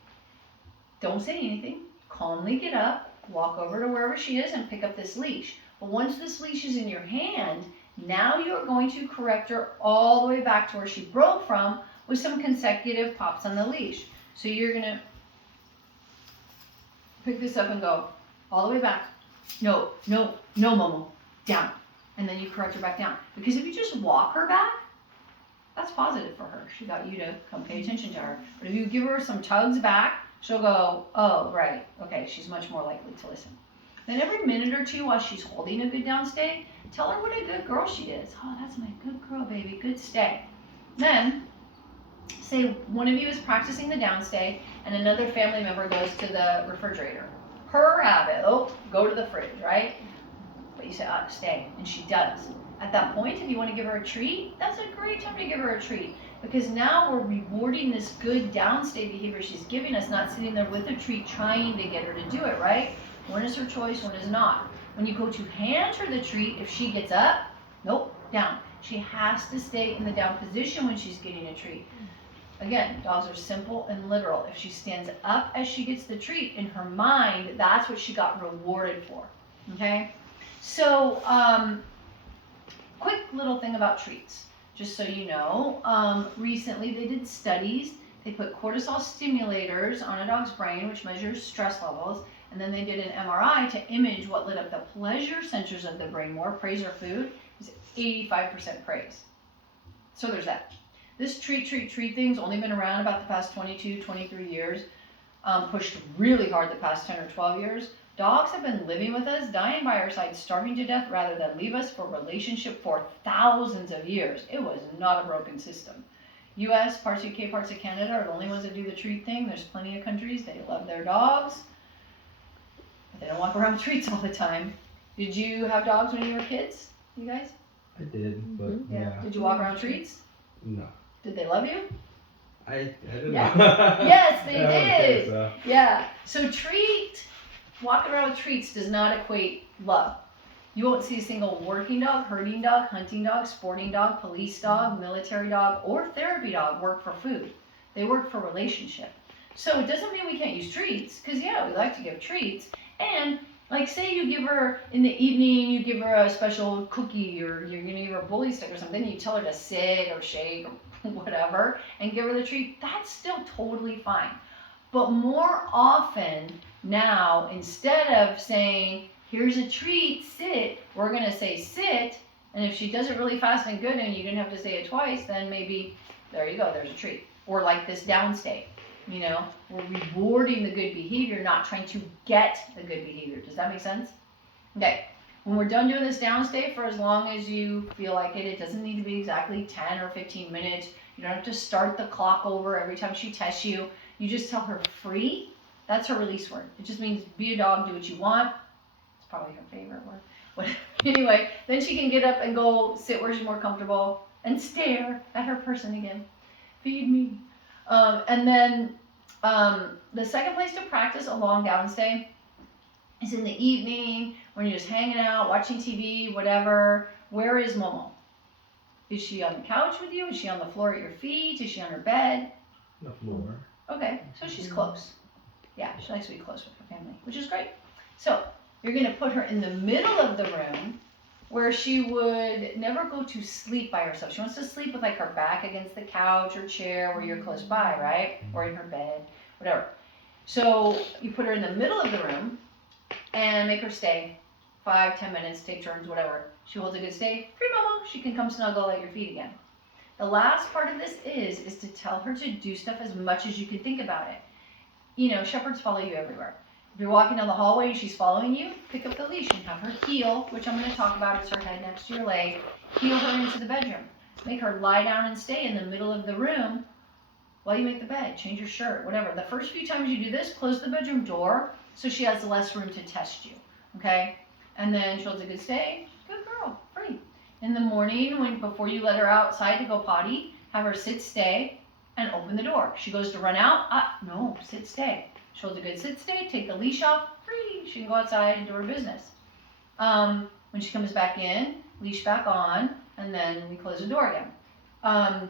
Don't say anything. Calmly get up, walk over to wherever she is and pick up this leash. But once this leash is in your hand, now you're going to correct her all the way back to where she broke from with some consecutive pops on the leash. So you're going to pick this up and go all the way back. No, Momo, down. And then you correct her back down. Because if you just walk her back, that's positive for her. She got you to come pay attention to her. But if you give her some tugs back, she'll go, oh, right, okay, she's much more likely to listen. Then every minute or two while she's holding a good downstay, tell her what a good girl she is. Oh, that's my good girl, baby, good stay. Then, say one of you is practicing the downstay and another family member goes to the refrigerator. Her habit, go to the fridge, right? But you say, stay, and she does. At that point, if you want to give her a treat, that's a great time to give her a treat. Because now we're rewarding this good downstay behavior she's giving us, not sitting there with a treat trying to get her to do it, right? One is her choice, one is not. When you go to hand her the treat, if she gets up, nope, down. She has to stay in the down position when she's getting a treat. Again, dogs are simple and literal. If she stands up as she gets the treat, in her mind, that's what she got rewarded for, okay? So, quick little thing about treats, just so you know. Recently they did studies. They put cortisol stimulators on a dog's brain, which measures stress levels, and then they did an MRI to image what lit up the pleasure centers of the brain more, praise or food. It was 85% praise. So there's that. This treat thing's only been around about the past 22, 23 years, pushed really hard the past 10 or 12 years. Dogs have been living with us, dying by our side, starving to death, rather than leave us for relationship for thousands of years. It was not a broken system. US, parts of UK, parts of Canada are the only ones that do the treat thing. There's plenty of countries, they love their dogs, but they don't walk around with treats all the time. Did you have dogs when you were kids, you guys? I did, but yeah. Did you walk around with treats? No. Did they love you? I don't Yeah. know. Yes, they I don't think did. so. Yeah. So walking around with treats does not equate love. You won't see a single working dog, herding dog, hunting dog, sporting dog, police dog, military dog, or therapy dog work for food. They work for relationship. So it doesn't mean we can't use treats, because yeah, we like to give treats. And like say you give her in the evening, you give her a special cookie, or you're gonna give her a bully stick or something, and you tell her to sit or shake or whatever, and give her the treat, that's still totally fine. But more often now, instead of saying, here's a treat, sit, we're gonna say sit, and if she does it really fast and good and you didn't have to say it twice, then maybe, there you go, there's a treat. Or like this downstay, you know, we're rewarding the good behavior, not trying to get the good behavior. Does that make sense? Okay, when we're done doing this downstay, for as long as you feel like it, it doesn't need to be exactly 10 or 15 minutes. You don't have to start the clock over every time she tests you. You just tell her free. That's her release word. It just means be a dog, do what you want. It's probably her favorite word. Anyway, then she can get up and go sit where she's more comfortable and stare at her person again. Feed me. And then the second place to practice a long down stay is in the evening when you're just hanging out, watching TV, whatever. Where is Momo? Is she on the couch with you? Is she on the floor at your feet? Is she on her bed? The floor. Okay, so she's close. Yeah, she likes to be close with her family, which is great. So you're going to put her in the middle of the room where she would never go to sleep by herself. She wants to sleep with like her back against the couch or chair where you're close by, right? Or in her bed, whatever. So you put her in the middle of the room and make her stay 5-10 minutes, take turns, whatever. She holds a good stay. Free Momo, she can come snuggle at your feet again. The last part of this is to tell her to do stuff as much as you can think about it. You know, shepherds follow you everywhere. If you're walking down the hallway and she's following you, pick up the leash and have her heel, which I'm going to talk about. It's her head next to your leg. Heel her into the bedroom. Make her lie down and stay in the middle of the room while you make the bed. Change your shirt, whatever. The first few times you do this, close the bedroom door so she has less room to test you. Okay? And then she holds a good stay. Good girl. Free. In the morning, before you let her outside to go potty, have her sit, stay, and open the door. She goes to run out. No, sit, stay. She holds a good sit, stay. Take the leash off. Free. She can go outside and do her business. When she comes back in, leash back on, and then we close the door again.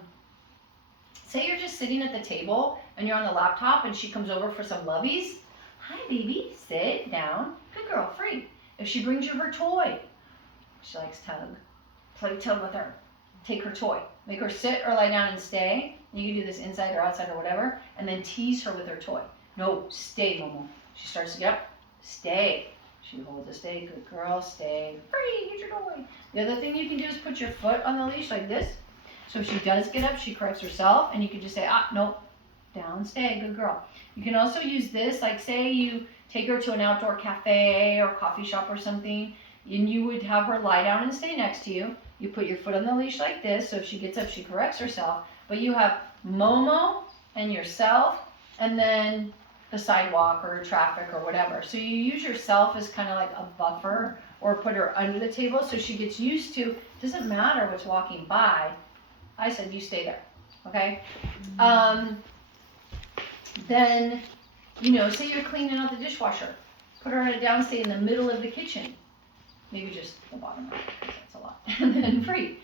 Say you're just sitting at the table and you're on the laptop and she comes over for some lovies. Hi, baby. Sit down. Good girl. Free. If she brings you her toy, she likes tug. Play tug with her. Take her toy. Make her sit or lie down and stay. You can do this inside or outside or whatever. And then tease her with her toy. No, stay, Momo. She starts to get up. Stay. She holds a stay. Good girl. Stay. Free. Get your toy. The other thing you can do is put your foot on the leash like this. So if she does get up, she corrects herself. And you can just say, nope. Down, stay. Good girl. You can also use this. Like say you take her to an outdoor cafe or coffee shop or something. And you would have her lie down and stay next to you. You put your foot on the leash like this, so if she gets up, she corrects herself. But you have Momo and yourself, and then the sidewalk or traffic or whatever. So you use yourself as kind of like a buffer, or put her under the table so she gets used to, it doesn't matter what's walking by. I said you stay there, okay? Then, say you're cleaning out the dishwasher. Put her on a downstay in the middle of the kitchen. Maybe just the bottom right, because that's a lot. And then free.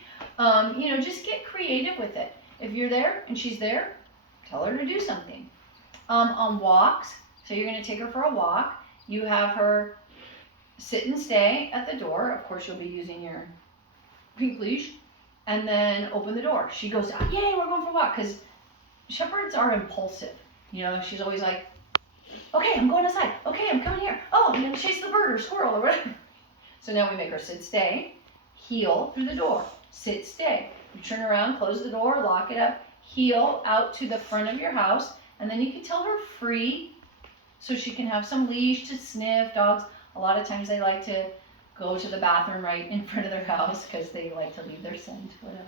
Just get creative with it. If you're there and she's there, tell her to do something. On walks, so you're going to take her for a walk. You have her sit and stay at the door. Of course, you'll be using your pink leash. And then open the door. She goes, yay, we're going for a walk. Because shepherds are impulsive. She's always like, okay, I'm going outside. Okay, I'm coming here. Oh, I'm going to chase the bird or squirrel or whatever. So now we make her sit, stay, heel through the door, sit, stay. You turn around, close the door, lock it up, heel out to the front of your house, and then you can tell her free so she can have some leash to sniff. Dogs, a lot of times they like to go to the bathroom right in front of their house because they like to leave their scent, whatever.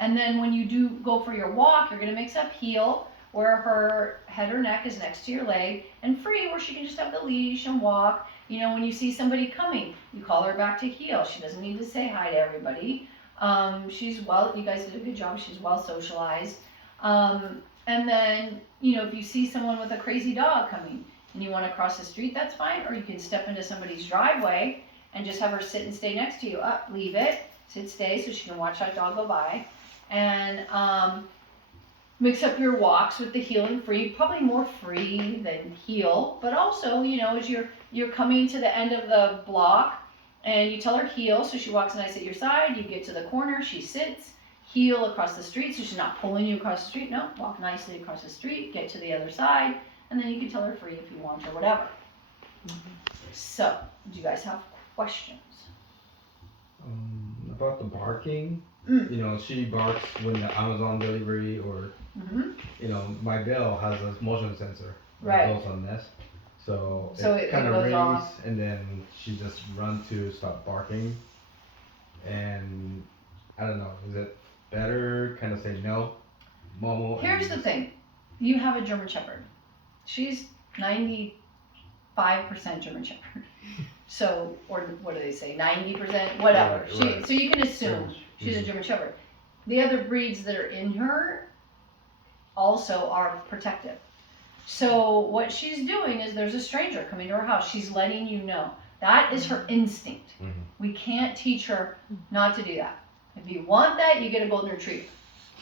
And then when you do go for your walk, you're going to mix up heel where her head or neck is next to your leg, and free where she can just have the leash and walk. When you see somebody coming, you call her back to heel. She doesn't need to say hi to everybody. You guys did a good job. She's well socialized. And then, if you see someone with a crazy dog coming and you want to cross the street, that's fine. Or you can step into somebody's driveway and just have her sit and stay next to you. Leave it, sit, stay, so she can watch that dog go by. And mix up your walks with the heel and free, probably more free than heel, but also, as you're coming to the end of the block and you tell her heel, so she walks nice at your side, you get to the corner, she sits, heel across the street, so she's not pulling you across the street, no, walk nicely across the street, get to the other side, and then you can tell her free if you want or whatever. So, do you guys have questions? About the barking, she barks when the Amazon delivery or, my bell has a motion sensor that goes on this. So it kind of rings off. And then she just runs to stop barking. And I don't know, is it better kind of say no? Momo. Here's the thing. You have a German Shepherd. She's 95% German Shepherd. So, or what do they say, 90%? Whatever. Right. So you can assume she's a German Shepherd. The other breeds that are in her also are protective. So what she's doing is there's a stranger coming to her house. She's letting you know. That is her instinct. We can't teach her not to do that. If you want that, you get a golden retriever.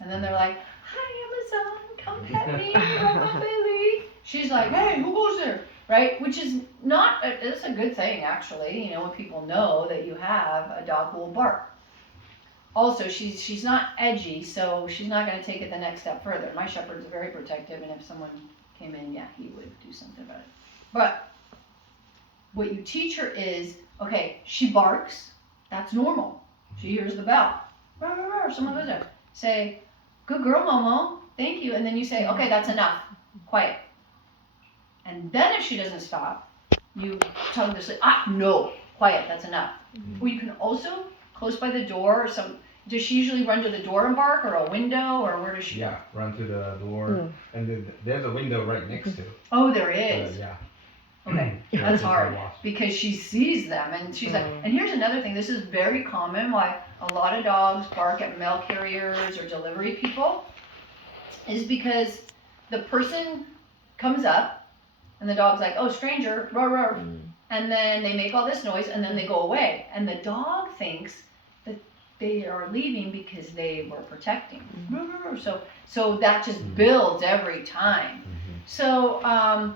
And then they're like, hi, Amazon, come pet me, rub my belly. She's like, hey, who goes there? Right? Which is not, it's a good thing, actually, you know, when people know that you have a dog who will bark. Also, she's not edgy, so she's not going to take it the next step further. My Shepherd's very protective, and if someone came in, yeah, he would do something about it. But what you teach her is, okay, she barks, that's normal. She hears the bell. Someone goes there. Say, good girl, Momo, thank you. And then you say, okay, that's enough. Quiet. And then if she doesn't stop, you tell her to say, no, quiet, that's enough. Or you can also, close by the door, or does she usually run to the door and bark, or a window, or where does she go? Yeah, run to the door. And then there's a window right next to it. Oh, there is? Yeah. Okay, that's hard, because she sees them, and she's like, and here's another thing, this is very common, why a lot of dogs bark at mail carriers or delivery people, is because the person comes up, and the dog's like, oh, stranger, roar, roar, and then they make all this noise, and then they go away, and the dog thinks that they are leaving because they were protecting. So that just builds every time. So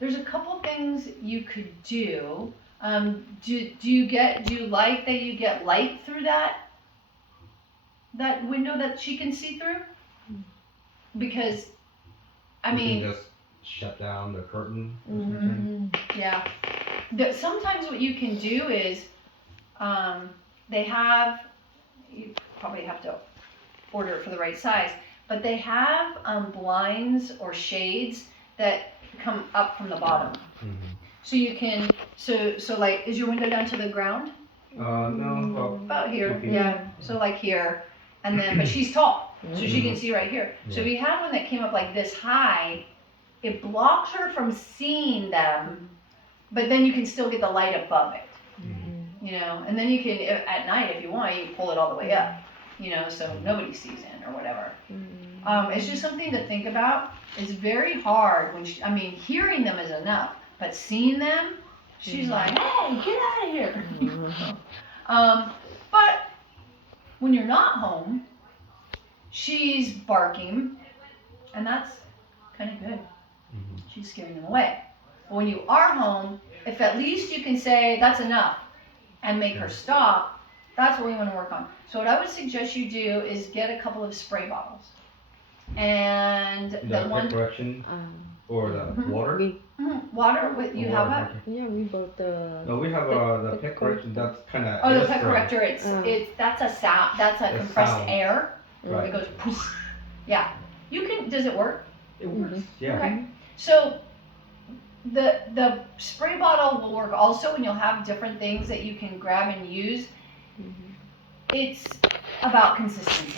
there's a couple things you could do. Do you like that you get light through that window that she can see through? Because I mean, you can just shut down the curtain or something. Yeah. Sometimes what you can do is they have, you probably have to order it for the right size, but they have blinds or shades that come up from the bottom. So you can, so like, is your window down to the ground? No. About here, yeah. So like here, and then, but she's tall, so she can see right here. So if you had one that came up like this high, it blocks her from seeing them, but then you can still get the light above it. You know, and then you can, at night if you want, you can pull it all the way up, you know, so nobody sees in or whatever. It's just something to think about. It's very hard when I mean, hearing them is enough, but seeing them, she's like, hey, get out of here. But when you're not home, she's barking, and that's kind of good. She's scaring them away. But when you are home, if at least you can say, that's enough, and make her stop, that's what we want to work on. So what I would suggest you do is get a couple of spray bottles. And the one correction or the water? Water with you have that? Yeah, we bought the. No, we have the pet correction. That's kind of. Oh, the pet corrector. It's that's a sound. That's a compressed sound. Air. Right. It goes poof. Yeah. You can. Does it work? It works. Yeah. Okay. So the spray bottle will work also, and you'll have different things that you can grab and use. It's about consistency.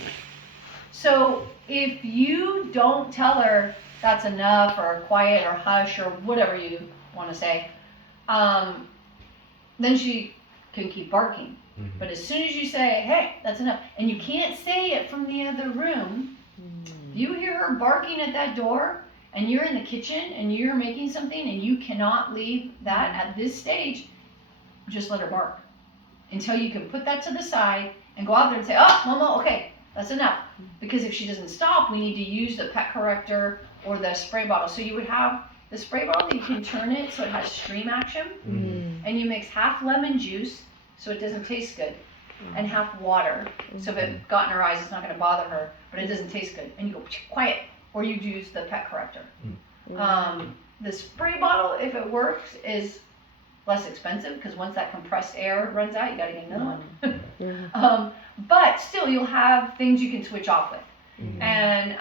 So if you don't tell her that's enough, or quiet, or hush, or whatever you want to say, then she can keep barking. But as soon as you say, hey, that's enough, and you can't say it from the other room, you hear her barking at that door, and you're in the kitchen, and you're making something, and you cannot leave that at this stage, just let her bark. Until you can put that to the side, and go out there and say, oh, Momo, okay, that's enough. Because if she doesn't stop, we need to use the pet corrector or the spray bottle. So you would have the spray bottle, you can turn it so it has stream action, and you mix half lemon juice so it doesn't taste good, and half water. So if it got in her eyes, it's not going to bother her, but it doesn't taste good. And you go, quiet, or you use the pet corrector. The spray bottle, if it works, is less expensive, because once that compressed air runs out, you got to get another one. But still, you'll have things you can switch off with. And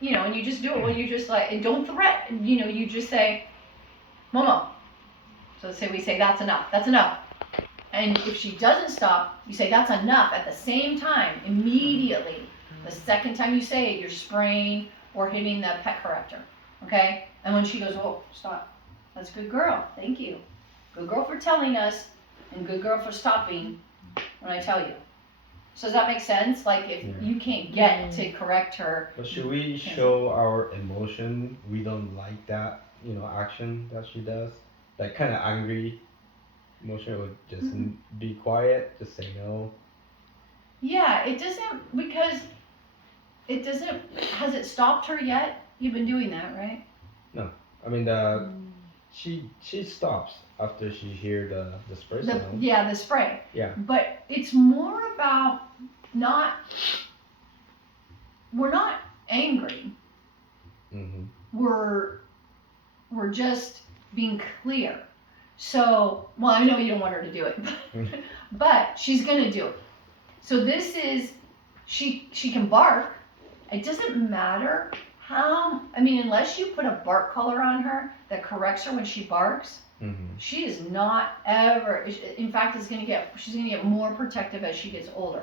you know, and you just do it when you just like, and don't threaten, you know, you just say, Momo. So let's say we say, that's enough, that's enough. And if she doesn't stop, you say, that's enough at the same time, immediately. The second time you say it, you're spraying or hitting the pet corrector, okay? And when she goes, oh, stop. That's good girl, thank you. Good girl for telling us, and good girl for stopping when I tell you. So does that make sense? Like if you can't get to correct her. But should we show our emotion? We don't like that, action that she does. That kind of angry emotion would just be quiet, just say no. Yeah, it doesn't, because it doesn't, has it stopped her yet? You've been doing that, right? No, I mean she stops after she hear the spray sound. Yeah, the spray. Yeah. But it's more about we're not angry. Mm-hmm. We're just being clear. So, well, I know you don't want her to do it, but she's gonna do it. So this is, she can bark. It doesn't matter how, unless you put a bark collar on her that corrects her when she barks, she is not ever, in fact, she's gonna get more protective as she gets older.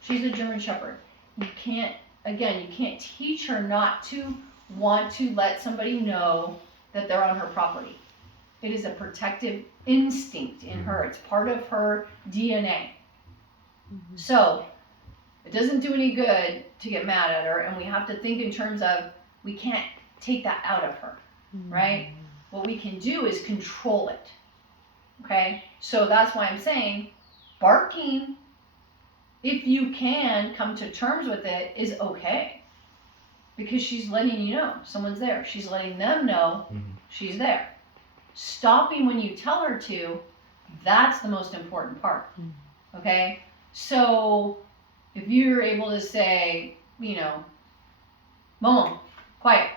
She's a German Shepherd. You can't teach her not to want to let somebody know that they're on her property. It is a protective instinct in her. It's part of her DNA. So it doesn't do any good to get mad at her, and we have to think in terms of, we can't take that out of her, right? What we can do is control it, okay? So that's why I'm saying barking, if you can come to terms with it, is okay. Because she's letting you know someone's there. She's letting them know she's there. Stopping when you tell her to, that's the most important part, okay? So if you're able to say, Momo, quiet,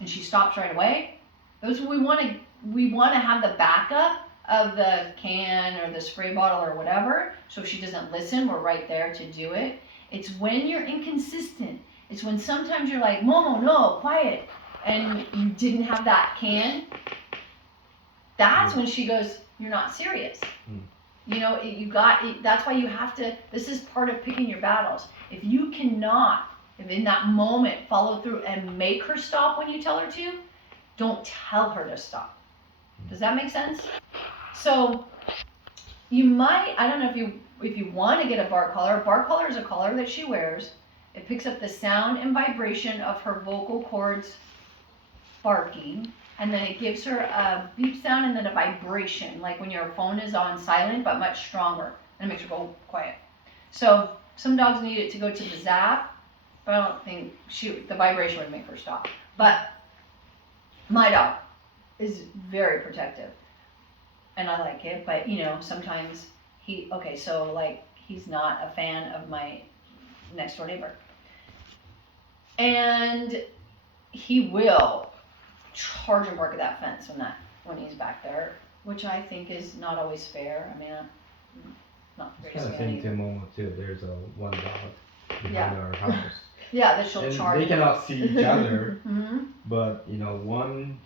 and she stops right away, those we want to have the backup of the can or the spray bottle or whatever. So if she doesn't listen, we're right there to do it. It's when you're inconsistent. It's when sometimes you're like, Momo, no, quiet, and you didn't have that can. That's when she goes, you're not serious. That's why you have to, this is part of picking your battles. If you cannot, if in that moment, follow through and make her stop when you tell her to, don't tell her to stop. Does that make sense? So you might, I don't know if you want to get a bark collar. A bark collar is a collar that she wears. It picks up the sound and vibration of her vocal cords barking, and then it gives her a beep sound and then a vibration, like when your phone is on silent, but much stronger, and it makes her go quiet. So some dogs need it to go to the zap, but I don't think the vibration would make her stop. But my dog is very protective, and I like it, but sometimes he's not a fan of my next door neighbor. And he will charge and bark at that fence when he's back there, which I think is not always fair. I'm not very kind of thing to Momo too. There's one dog behind our house. Yeah, that she'll and charge. They cannot see each other, but once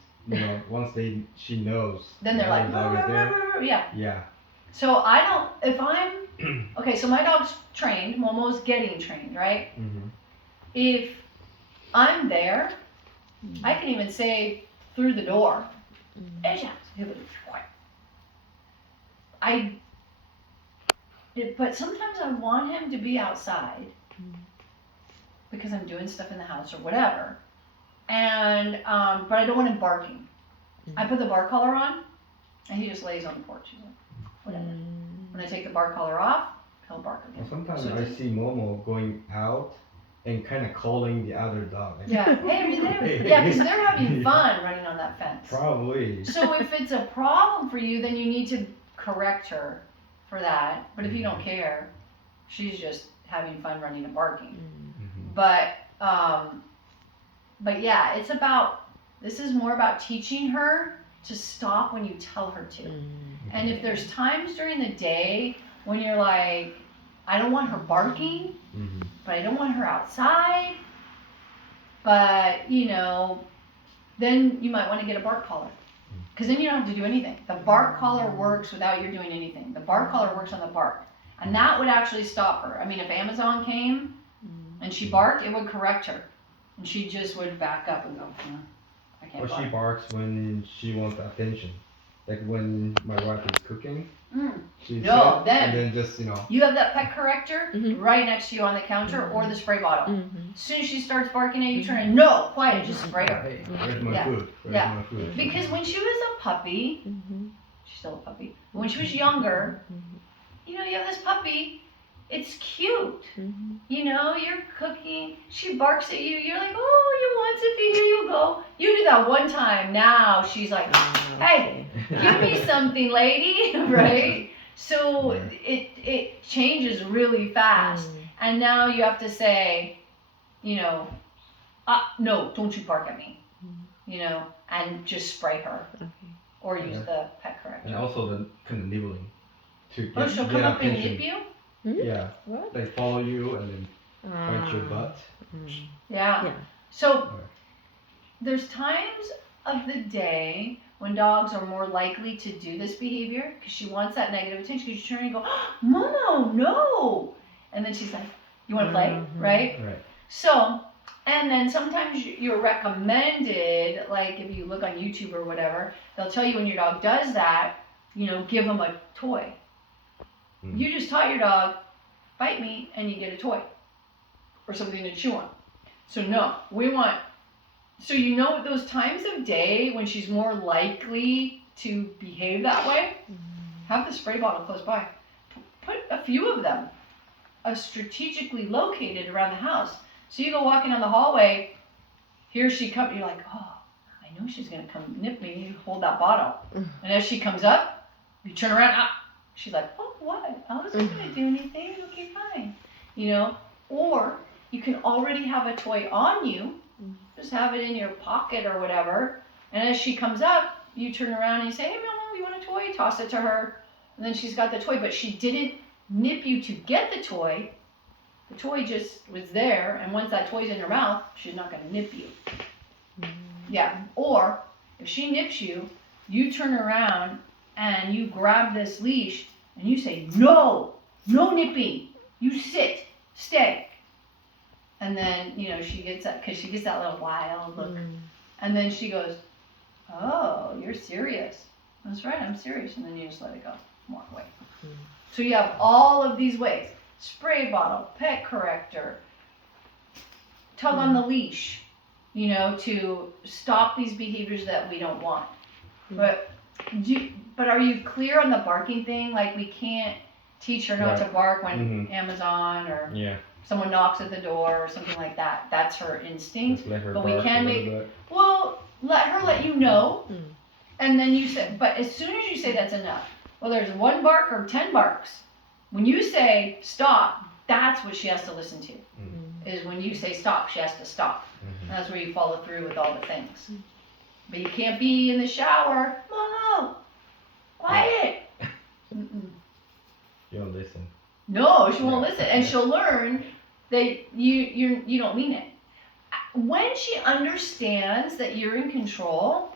she knows. Then they're like, dog is there. Yeah. Yeah. So I don't. If I'm okay, so my dog's trained. Momo's getting trained, right? If I'm there, I can even say through the door, Asia, he'll be quiet. But sometimes I want him to be outside because I'm doing stuff in the house or whatever, and but I don't want him barking. I put the bark collar on, and he just lays on the porch. He's like, whatever. When I take the bark collar off, he'll bark again. Well, sometimes I see Momo going out and kind of calling the other dog. Yeah, hey, are you there? Yeah, because they're having fun running on that fence. Probably. So if it's a problem for you, then you need to correct her for that. But if you don't care, she's just having fun running and barking. But yeah, this is more about teaching her to stop when you tell her to. And if there's times during the day when you're like, I don't want her barking, but I don't want her outside, but then you might want to get a bark collar, because then you don't have to do anything. The bark collar works without you doing anything. The bark collar works on the bark, and that would actually stop her. If Amazon came, and she barked, it would correct her. And she just would back up and go, I can't bark. Or she barks when she wants attention. Like when my wife is cooking, she no, and then just, you have that pet corrector right next to you on the counter or the spray bottle. As soon as she starts barking at you, turn it, no, quiet, just spray her. Hey, where's my food? Where's my food? Because when she was a puppy, she's still a puppy, when she was younger, you have this puppy, it's cute. You're cooking, she barks at you, you're like, oh, you want something, here you go. You do that one time, now she's like, hey, give me something, lady, right? So it changes really fast. And now you have to say, no, don't you bark at me, and just spray her. Or use the pet corrector. And also the kind of nibbling. She'll come up and nip you? Yeah. What? They follow you and then bite your butt. Yeah. So there's times of the day when dogs are more likely to do this behavior because she wants that negative attention. Because you turn and go, oh, Momo, no. And then she's like, you want to play? Right? So, and then sometimes you're recommended, like if you look on YouTube or whatever, they'll tell you when your dog does that, give them a toy. You just taught your dog, bite me, and you get a toy or something to chew on. So no, so those times of day when she's more likely to behave that way, have the spray bottle close by. Put a few of them strategically located around the house. So you go walking down the hallway, here she comes, you're like, oh, I know she's going to come nip me. You hold that bottle. And as she comes up, you turn around, she's like, oh, what? I wasn't going to do anything. Okay, fine. Or you can already have a toy on you. Just have it in your pocket or whatever. And as she comes up, you turn around and you say, hey, Momo, you want a toy? Toss it to her. And then she's got the toy, but she didn't nip you to get the toy. The toy just was there, and once that toy's in her mouth, she's not going to nip you. Yeah. Or if she nips you, you turn around and you grab this leash and you say, no nipping. You sit, stay. And then, she gets that, because she gets that little wild look. And then she goes, oh, you're serious. That's right, I'm serious. And then you just let it go, walk away. So you have all of these ways. Spray bottle, pet corrector, tug on the leash, to stop these behaviors that we don't want. But are you clear on the barking thing? Like we can't teach her not to bark when Amazon or someone knocks at the door or something like that. That's her instinct. But we can let her let you know. And then you say, but as soon as you say that's enough, whether it's one bark or 10 barks, when you say stop, that's what she has to listen to. Is when you say stop, she has to stop. And that's where you follow through with all the things. But you can't be in the shower, Momo, quiet. You don't listen. No, she won't listen, and she'll learn that you don't mean it. When she understands that you're in control,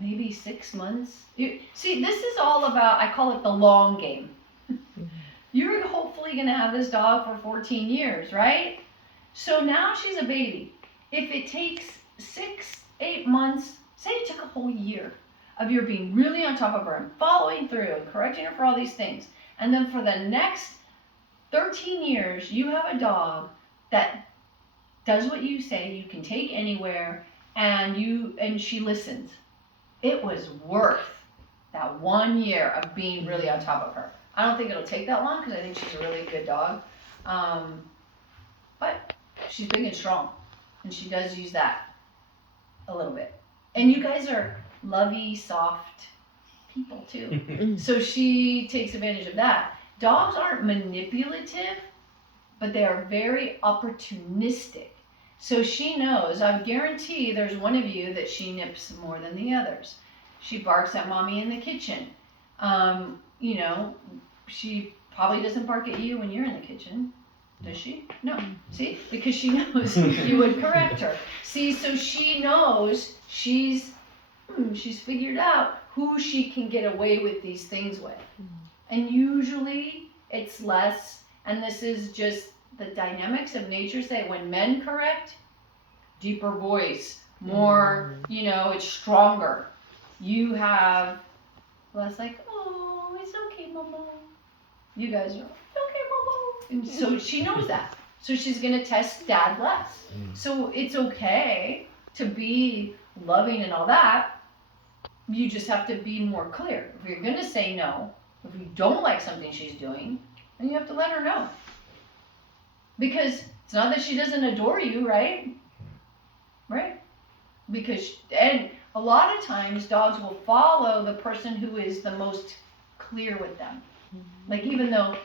maybe 6 months. See, this is all about, I call it the long game. You're hopefully going to have this dog for 14 years, right? So now she's a baby. If it takes 6-8 months, say it took a whole year of your being really on top of her and following through and correcting her for all these things, and then for the next 13 years, you have a dog that does what you say, you can take anywhere, and she listens. It was worth that 1 year of being really on top of her. I don't think it'll take that long because I think she's a really good dog. But she's big and strong, and she does use that a little bit. And you guys are lovey, soft people too. So she takes advantage of that. Dogs aren't manipulative, but they are very opportunistic. So she knows, I guarantee there's one of you that she nips more than the others. She barks at mommy in the kitchen. She probably doesn't bark at you when you're in the kitchen. Does she? No. See? Because she knows you would correct her. See, so she knows she's figured out who she can get away with these things with. And usually it's less, and this is just the dynamics of nature say when men correct, deeper voice, more, it's stronger. You have less like, oh, it's okay, Momo. You guys are, okay, Momo. And so she knows that. So she's going to test dad less. So it's okay to be loving and all that. You just have to be more clear. If you're going to say no, if you don't like something she's doing, then you have to let her know. Because it's not that she doesn't adore you, right? Right? Because, and a lot of times dogs will follow the person who is the most clear with them. Like even though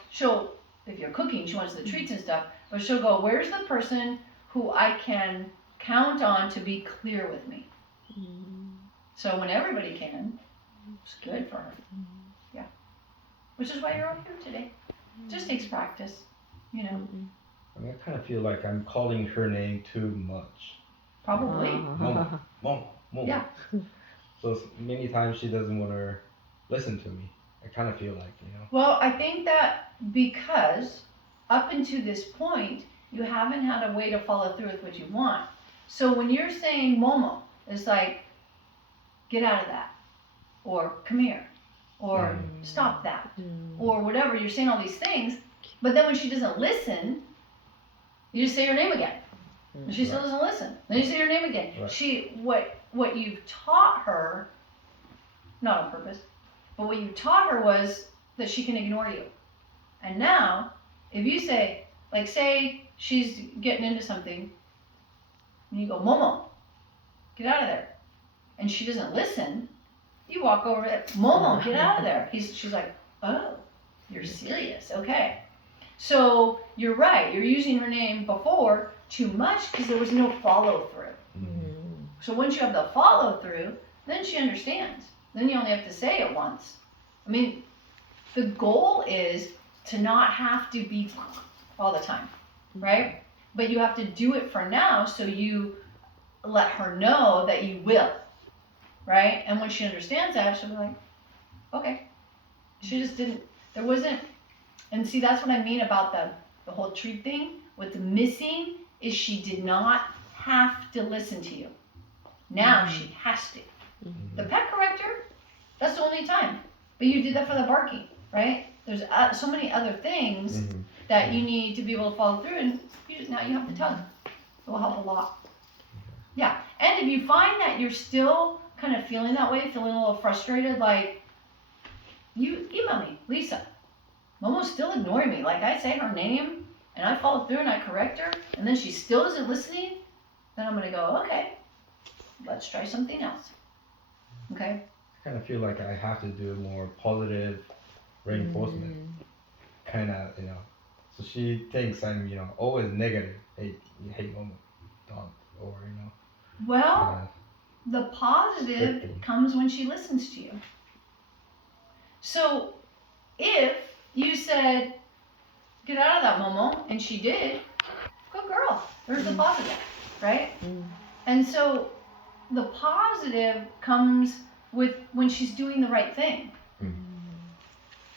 if you're cooking, she wants the treats and stuff, but she'll go, where's the person who I can count on to be clear with me? So when everybody can, it's good for her. Yeah. Which is why you're up here today. It just takes practice, I mean, I kind of feel like I'm calling her name too much. Probably. Momo, Momo, Momo. Yeah. So many times she doesn't want to listen to me. I kind of feel like, Well, I think that because up until this point, you haven't had a way to follow through with what you want. So when you're saying Momo, it's like, get out of that, or come here, or stop that, or whatever. You're saying all these things, but then when she doesn't listen, you just say her name again. And she still doesn't listen. Then you say her name again. Right. What you've taught her, not on purpose, but what you taught her was that she can ignore you. And now, if you say, like say she's getting into something, and you go, Momo, get out of there. And she doesn't listen, you walk over there, Momo, get out of there. She's like, oh, you're serious, okay. So you're right, you're using her name before too much because there was no follow through. So once you have the follow through, then she understands. Then you only have to say it once. I mean, the goal is to not have to be all the time, right? But you have to do it for now so you let her know that you will, right? And when she understands that, she'll be like, okay. She just didn't, there wasn't, and see, that's what I mean about the whole treat thing. What's missing is she did not have to listen to you. Now she has to. The pet corrector, that's the only time. But you did that for the barking, right? There's so many other things that you need to be able to follow through, and now you have to tell them. It will help a lot. Yeah, and if you find that you're still kind of feeling that way, feeling a little frustrated, like, you email me, Lisa. Momo's still ignoring me. Like, I say her name, and I follow through and I correct her, and then she still isn't listening, then I'm going to go, okay, let's try something else. Okay? I kind of feel like I have to do more positive reinforcement. Kind of, So she thinks I'm, always negative. Hey, you hate Momo, don't, or, Well, the positive comes when she listens to you. So, if you said, get out of that, Momo, and she did, good girl. There's the positive, right? And so, the positive comes with when she's doing the right thing.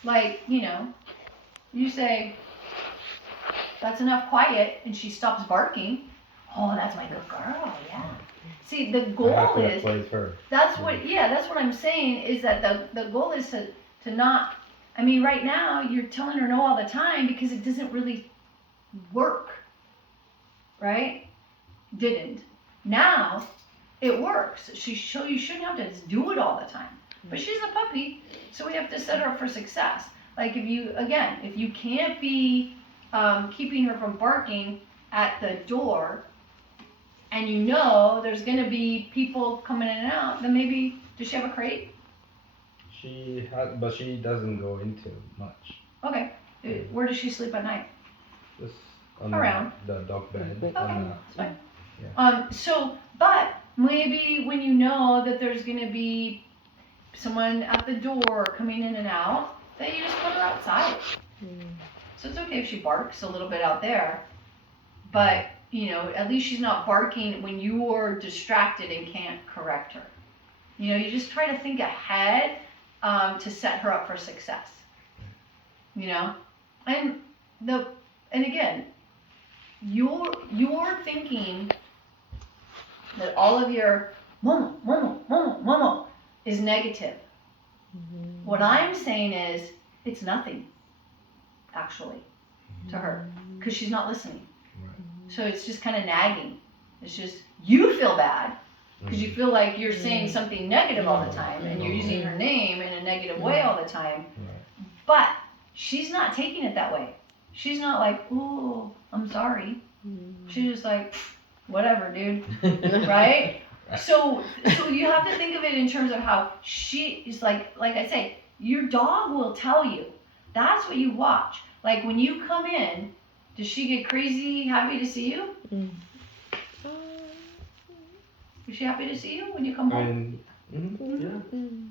Like, you say, that's enough quiet, and she stops barking. Oh, that's my good girl, yeah. See, the goal is, that's what I'm saying, is that the goal is to not, I mean, right now, you're telling her no all the time because it doesn't really work, right? Didn't. Now, it works. You shouldn't have to do it all the time. But she's a puppy, so we have to set her up for success. Like if you can't be keeping her from barking at the door, and there's going to be people coming in and out, then maybe, does she have a crate? She has, but she doesn't go into much. Okay. Where does she sleep at night? Just on around the dog bed. Okay, that's fine. Yeah. But maybe when you know that there's going to be someone at the door coming in and out, then you just put her outside. So it's okay if she barks a little bit out there, but at least she's not barking when you're distracted and can't correct her. You just try to think ahead to set her up for success. And again, you're thinking that all of your Momo is negative. Mm-hmm. What I'm saying is it's nothing, actually, to her, because she's not listening. Right. So it's just kind of nagging. It's just, you feel bad, because you feel like you're saying something negative all the time, and you're using her name in a negative way all the time. Right. But she's not taking it that way. She's not like, "Ooh, I'm sorry." She's just like, "Whatever, dude." Right? So you have to think of it in terms of how she is like I say, your dog will tell you. That's what you watch. Like when you come in, does she get crazy happy to see you? Is she happy to see you when you come home?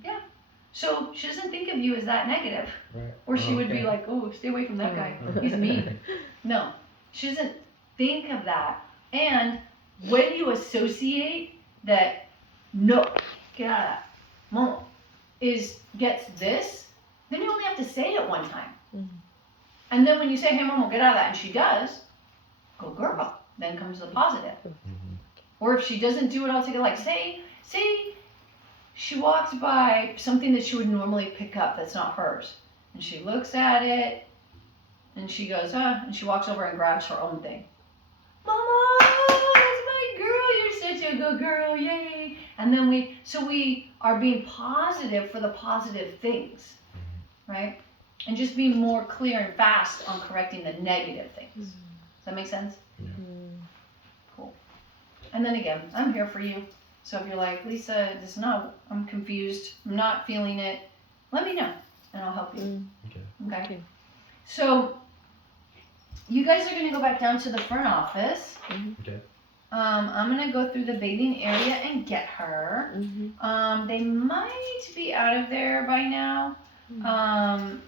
Yeah. So she doesn't think of you as that negative. Right. Or she would be like, "Oh, stay away from that guy. He's mean." No. She doesn't think of that. And when you associate that, no, get out of that, Momo gets this, then you only have to say it one time. Mm-hmm. And then when you say, "Hey, Momo, get out of that," and she does, go girl. Then comes the positive. Mm-hmm. Or if she doesn't do it altogether, like say she walks by something that she would normally pick up that's not hers, and she looks at it, and she goes, and she walks over and grabs her own thing. "Mama, that's my girl, you're such a good girl, yay." And then we are being positive for the positive things, right? And just being more clear and fast on correcting the negative things. Does that make sense? Yeah. Cool. And then again, I'm here for you. So if you're like, "Lisa, I'm confused, I'm not feeling it," let me know, and I'll help you. Okay? So you guys are going to go back down to the front office. Okay. I'm going to go through the bathing area and get her. Mm-hmm. They might be out of there by now. Mm-hmm.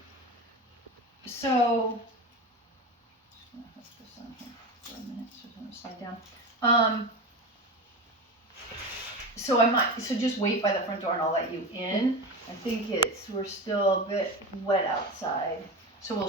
So I'm just going to put this on here for a minute so it doesn't slide down. So just wait by the front door and I'll let you in. I think we're still a bit wet outside. So we'll